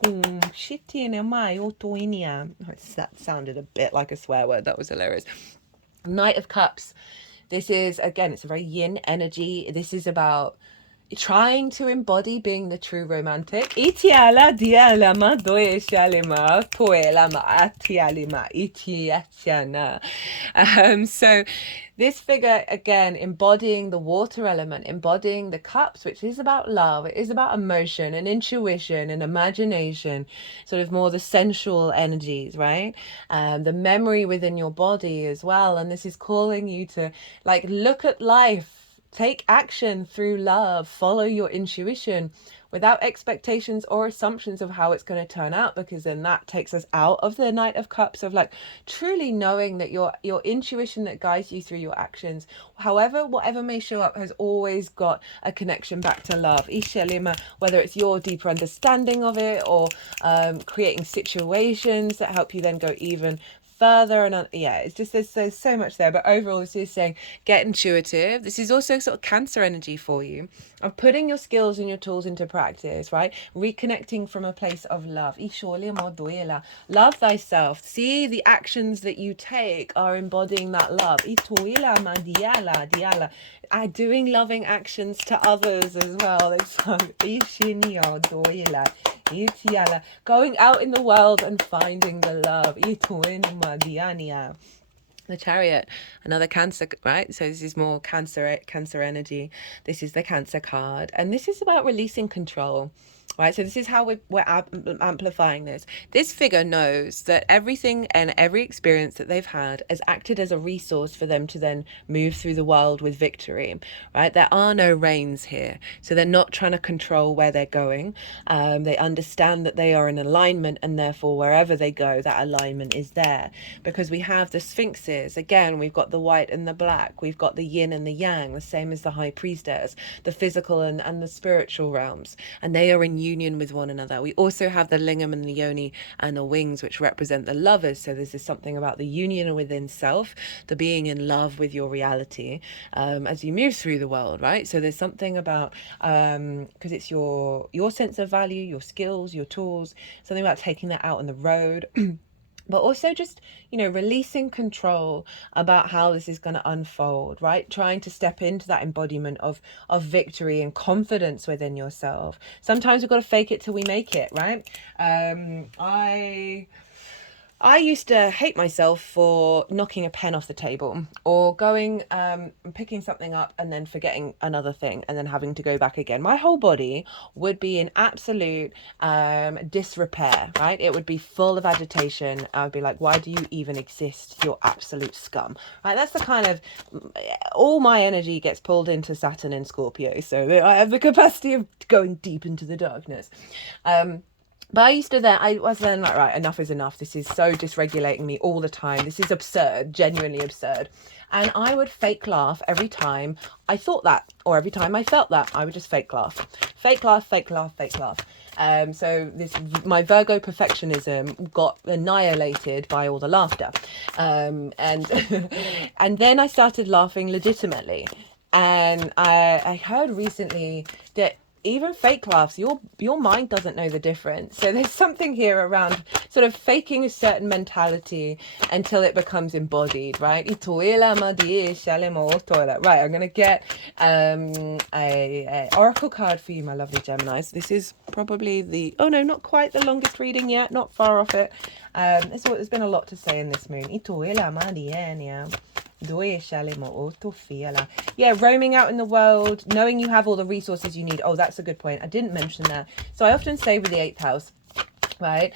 sounded a bit like a swear word. That was hilarious. Knight of Cups. This is, again, it's a very yin energy. This is about trying to embody being the true romantic. So this figure, again, embodying the water element, embodying the cups, which is about love. It is about emotion and intuition and imagination, sort of more the sensual energies, right? The memory within your body as well. And this is calling you to like look at life, take action through love, follow your intuition without expectations or assumptions of how it's going to turn out, because then that takes us out of the Knight of Cups, of like truly knowing that your intuition that guides you through your actions, whatever may show up, has always got a connection back to love. Whether it's your deeper understanding of it or creating situations that help you then go even further. And yeah, it's just there's so much there. But overall, this is saying get intuitive. This is also sort of Cancer energy for you, of putting your skills and your tools into practice, right? Reconnecting from a place of love. Love thyself. See, the actions that you take are embodying that love. Doing loving actions to others as well. It's going out in the world and finding the love. The Chariot, another Cancer, right? So this is more Cancer energy. This is the Cancer card, and this is about releasing control. Right, so this is how we're amplifying this. This figure knows that everything and every experience that they've had has acted as a resource for them to then move through the world with victory, right? There are no reins here, so they're not trying to control where they're going. They understand that they are in alignment, and therefore wherever they go, that alignment is there. Because we have the Sphinxes, again, we've got the white and the black, we've got the yin and the yang, the same as the High Priestess, the physical and the spiritual realms, and they are in union with one another. We also have the lingam and the yoni and the wings, which represent the lovers. So this is something about the union within self, the being in love with your reality as you move through the world, right? So there's something about because it's your sense of value, your skills, your tools, something about taking that out on the road. But also just, releasing control about how this is going to unfold, right? Trying to step into that embodiment of victory and confidence within yourself. Sometimes we've got to fake it till we make it, right? I used to hate myself for knocking a pen off the table, or going and picking something up and then forgetting another thing and then having to go back again. My whole body would be in absolute disrepair, right? It would be full of agitation. I would be like, why do you even exist? You're absolute scum, right? That's the kind of, all my energy gets pulled into Saturn and Scorpio. So I have the capacity of going deep into the darkness. But I was then like, right, enough is enough. This is so dysregulating me all the time. This is absurd, genuinely absurd. And I would fake laugh every time I thought that, or every time I felt that. I would just fake laugh. Fake laugh, fake laugh, fake laugh. So my Virgo perfectionism got annihilated by all the laughter. And and then I started laughing legitimately. And I heard recently that even fake laughs, your mind doesn't know the difference. So there's something here around sort of faking a certain mentality until it becomes embodied, right? Right, I'm gonna get a oracle card for you, my lovely Geminis. This is probably not quite the longest reading yet, not far off it. There's been a lot to say in this moon. Yeah, roaming out in the world, knowing you have all the resources you need. Oh, that's a good point. I didn't mention that. So I often say with the 8th house, right,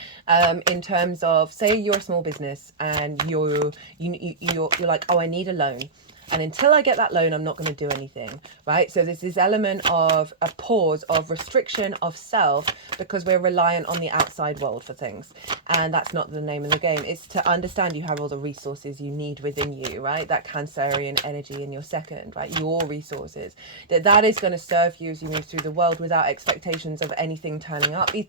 in terms of, say you're a small business and you're like, oh, I need a loan. And until I get that loan, I'm not going to do anything, right? So there's this element of a pause, of restriction of self, because we're reliant on the outside world for things. And that's not the name of the game. It's to understand you have all the resources you need within you, right? That Cancerian energy in your second, right? Your resources. That is going to serve you as you move through the world without expectations of anything turning up. And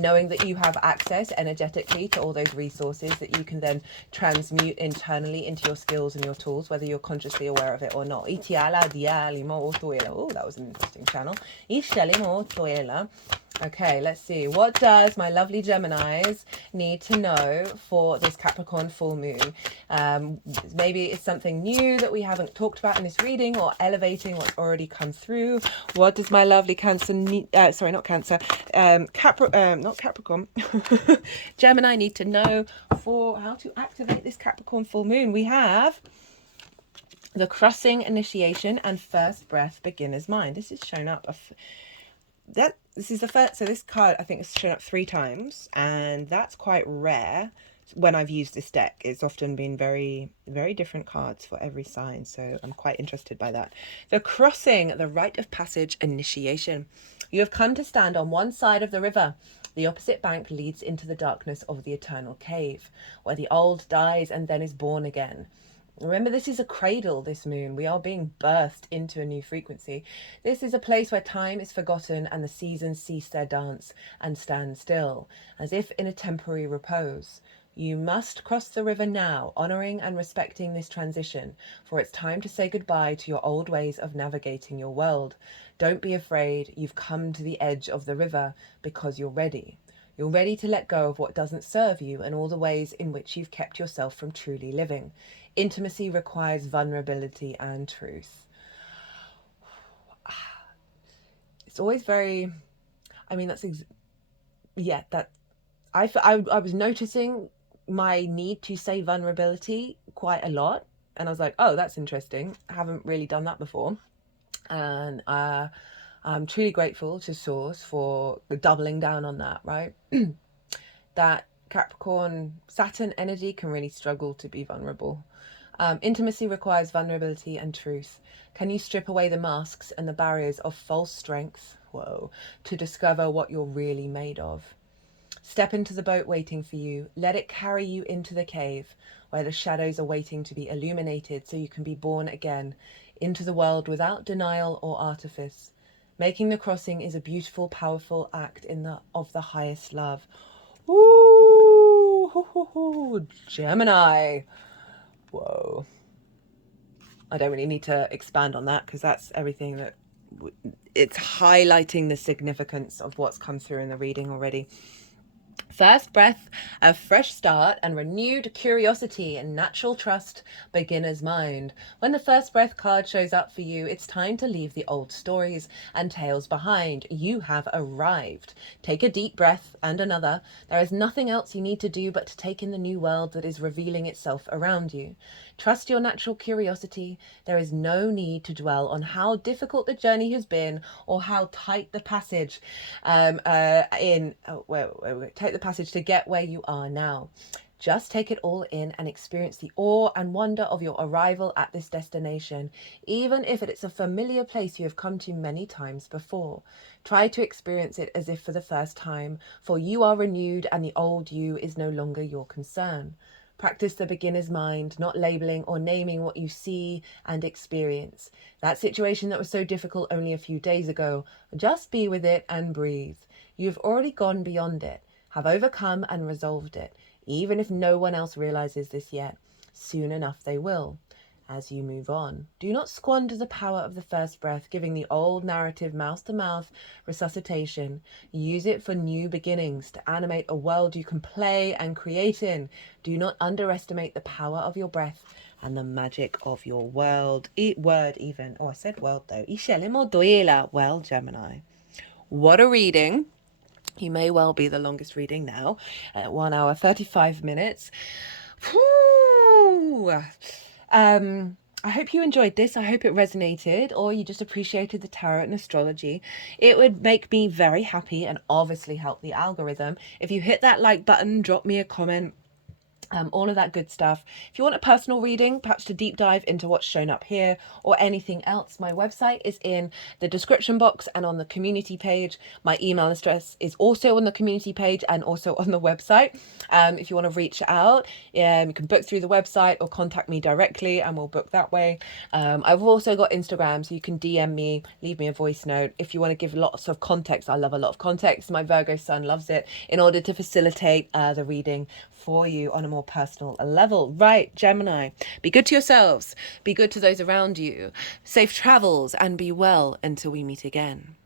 knowing that you have access energetically to all those resources that you can then transmute internally into your skills and your tools, whether you're consciously aware of it or not. Oh, that was an interesting channel. Okay, let's see. What does my lovely Geminis need to know for this Capricorn full moon? Maybe it's something new that we haven't talked about in this reading, or elevating what's already come through. What does my lovely Cancer need? Not Capricorn. Gemini need to know for how to activate this Capricorn full moon. We have the crossing, initiation, and first breath, beginner's mind. This is shown up. This is the first. So this card, I think, has shown up 3 times, and that's quite rare. When I've used this deck, it's often been very, very different cards for every sign. So I'm quite interested by that. The crossing, the rite of passage, initiation. You have come to stand on one side of the river. The opposite bank leads into the darkness of the eternal cave, where the old dies and then is born again. Remember, this is a cradle, this moon. We are being birthed into a new frequency. This is a place where time is forgotten and the seasons cease their dance and stand still, as if in a temporary repose. You must cross the river now, honouring and respecting this transition, for it's time to say goodbye to your old ways of navigating your world. Don't be afraid, you've come to the edge of the river because you're ready. You're ready to let go of what doesn't serve you and all the ways in which you've kept yourself from truly living. Intimacy requires vulnerability and truth. It's always very, I mean, I was noticing my need to say vulnerability quite a lot. And I was like, oh, that's interesting. I haven't really done that before. And I'm truly grateful to Source for doubling down on that, right? That Capricorn Saturn energy can really struggle to be vulnerable. Intimacy requires vulnerability and truth. Can you strip away the masks and the barriers of false strength, to discover what you're really made of? Step into the boat waiting for you. Let it carry you into the cave where the shadows are waiting to be illuminated so you can be born again into the world without denial or artifice. Making the crossing is a beautiful, powerful act of the highest love. Ooh, Gemini. Whoa. I don't really need to expand on that because that's everything that it's highlighting the significance of what's come through in the reading already. First breath, a fresh start and renewed curiosity and natural trust, beginner's mind. When the first breath card shows up for you, it's time to leave the old stories and tales behind. You have arrived. Take a deep breath and another. There is nothing else you need to do but to take in the new world that is revealing itself around you. Trust your natural curiosity. There is no need to dwell on how difficult the journey has been or how tight the passage take the passage to get where you are now. Just take it all in and experience the awe and wonder of your arrival at this destination, even if it's a familiar place you have come to many times before. Try to experience it as if for the first time, for you are renewed and the old you is no longer your concern. Practice the beginner's mind, not labeling or naming what you see and experience. That situation that was so difficult only a few days ago, just be with it and breathe. You've already gone beyond it, have overcome and resolved it, even if no one else realizes this yet. Soon enough they will. As you move on, do not squander the power of the first breath, giving the old narrative mouth-to-mouth resuscitation. Use it for new beginnings, to animate a world you can play and create in. Do not underestimate the power of your breath and the magic of your world. Word even. Oh, I said world though. Well, Gemini. What a reading. You may well be the longest reading now at 1 hour 35 minutes. Whew. I hope you enjoyed this. I hope it resonated, or you just appreciated the tarot and astrology. It would make me very happy and obviously help the algorithm if you hit that like button, drop me a comment, all of that good stuff. If you want a personal reading, perhaps to deep dive into what's shown up here or anything else, my website is in the description box and on the community page. My email address is also on the community page and also on the website. If you want to reach out, you can book through the website or contact me directly and we'll book that way. I've also got Instagram, so you can DM me, leave me a voice note. If you want to give lots of context, I love a lot of context. My Virgo sun loves it, in order to facilitate the reading for you on a more personal level. Right, Gemini, be good to yourselves, be good to those around you, safe travels, and be well until we meet again.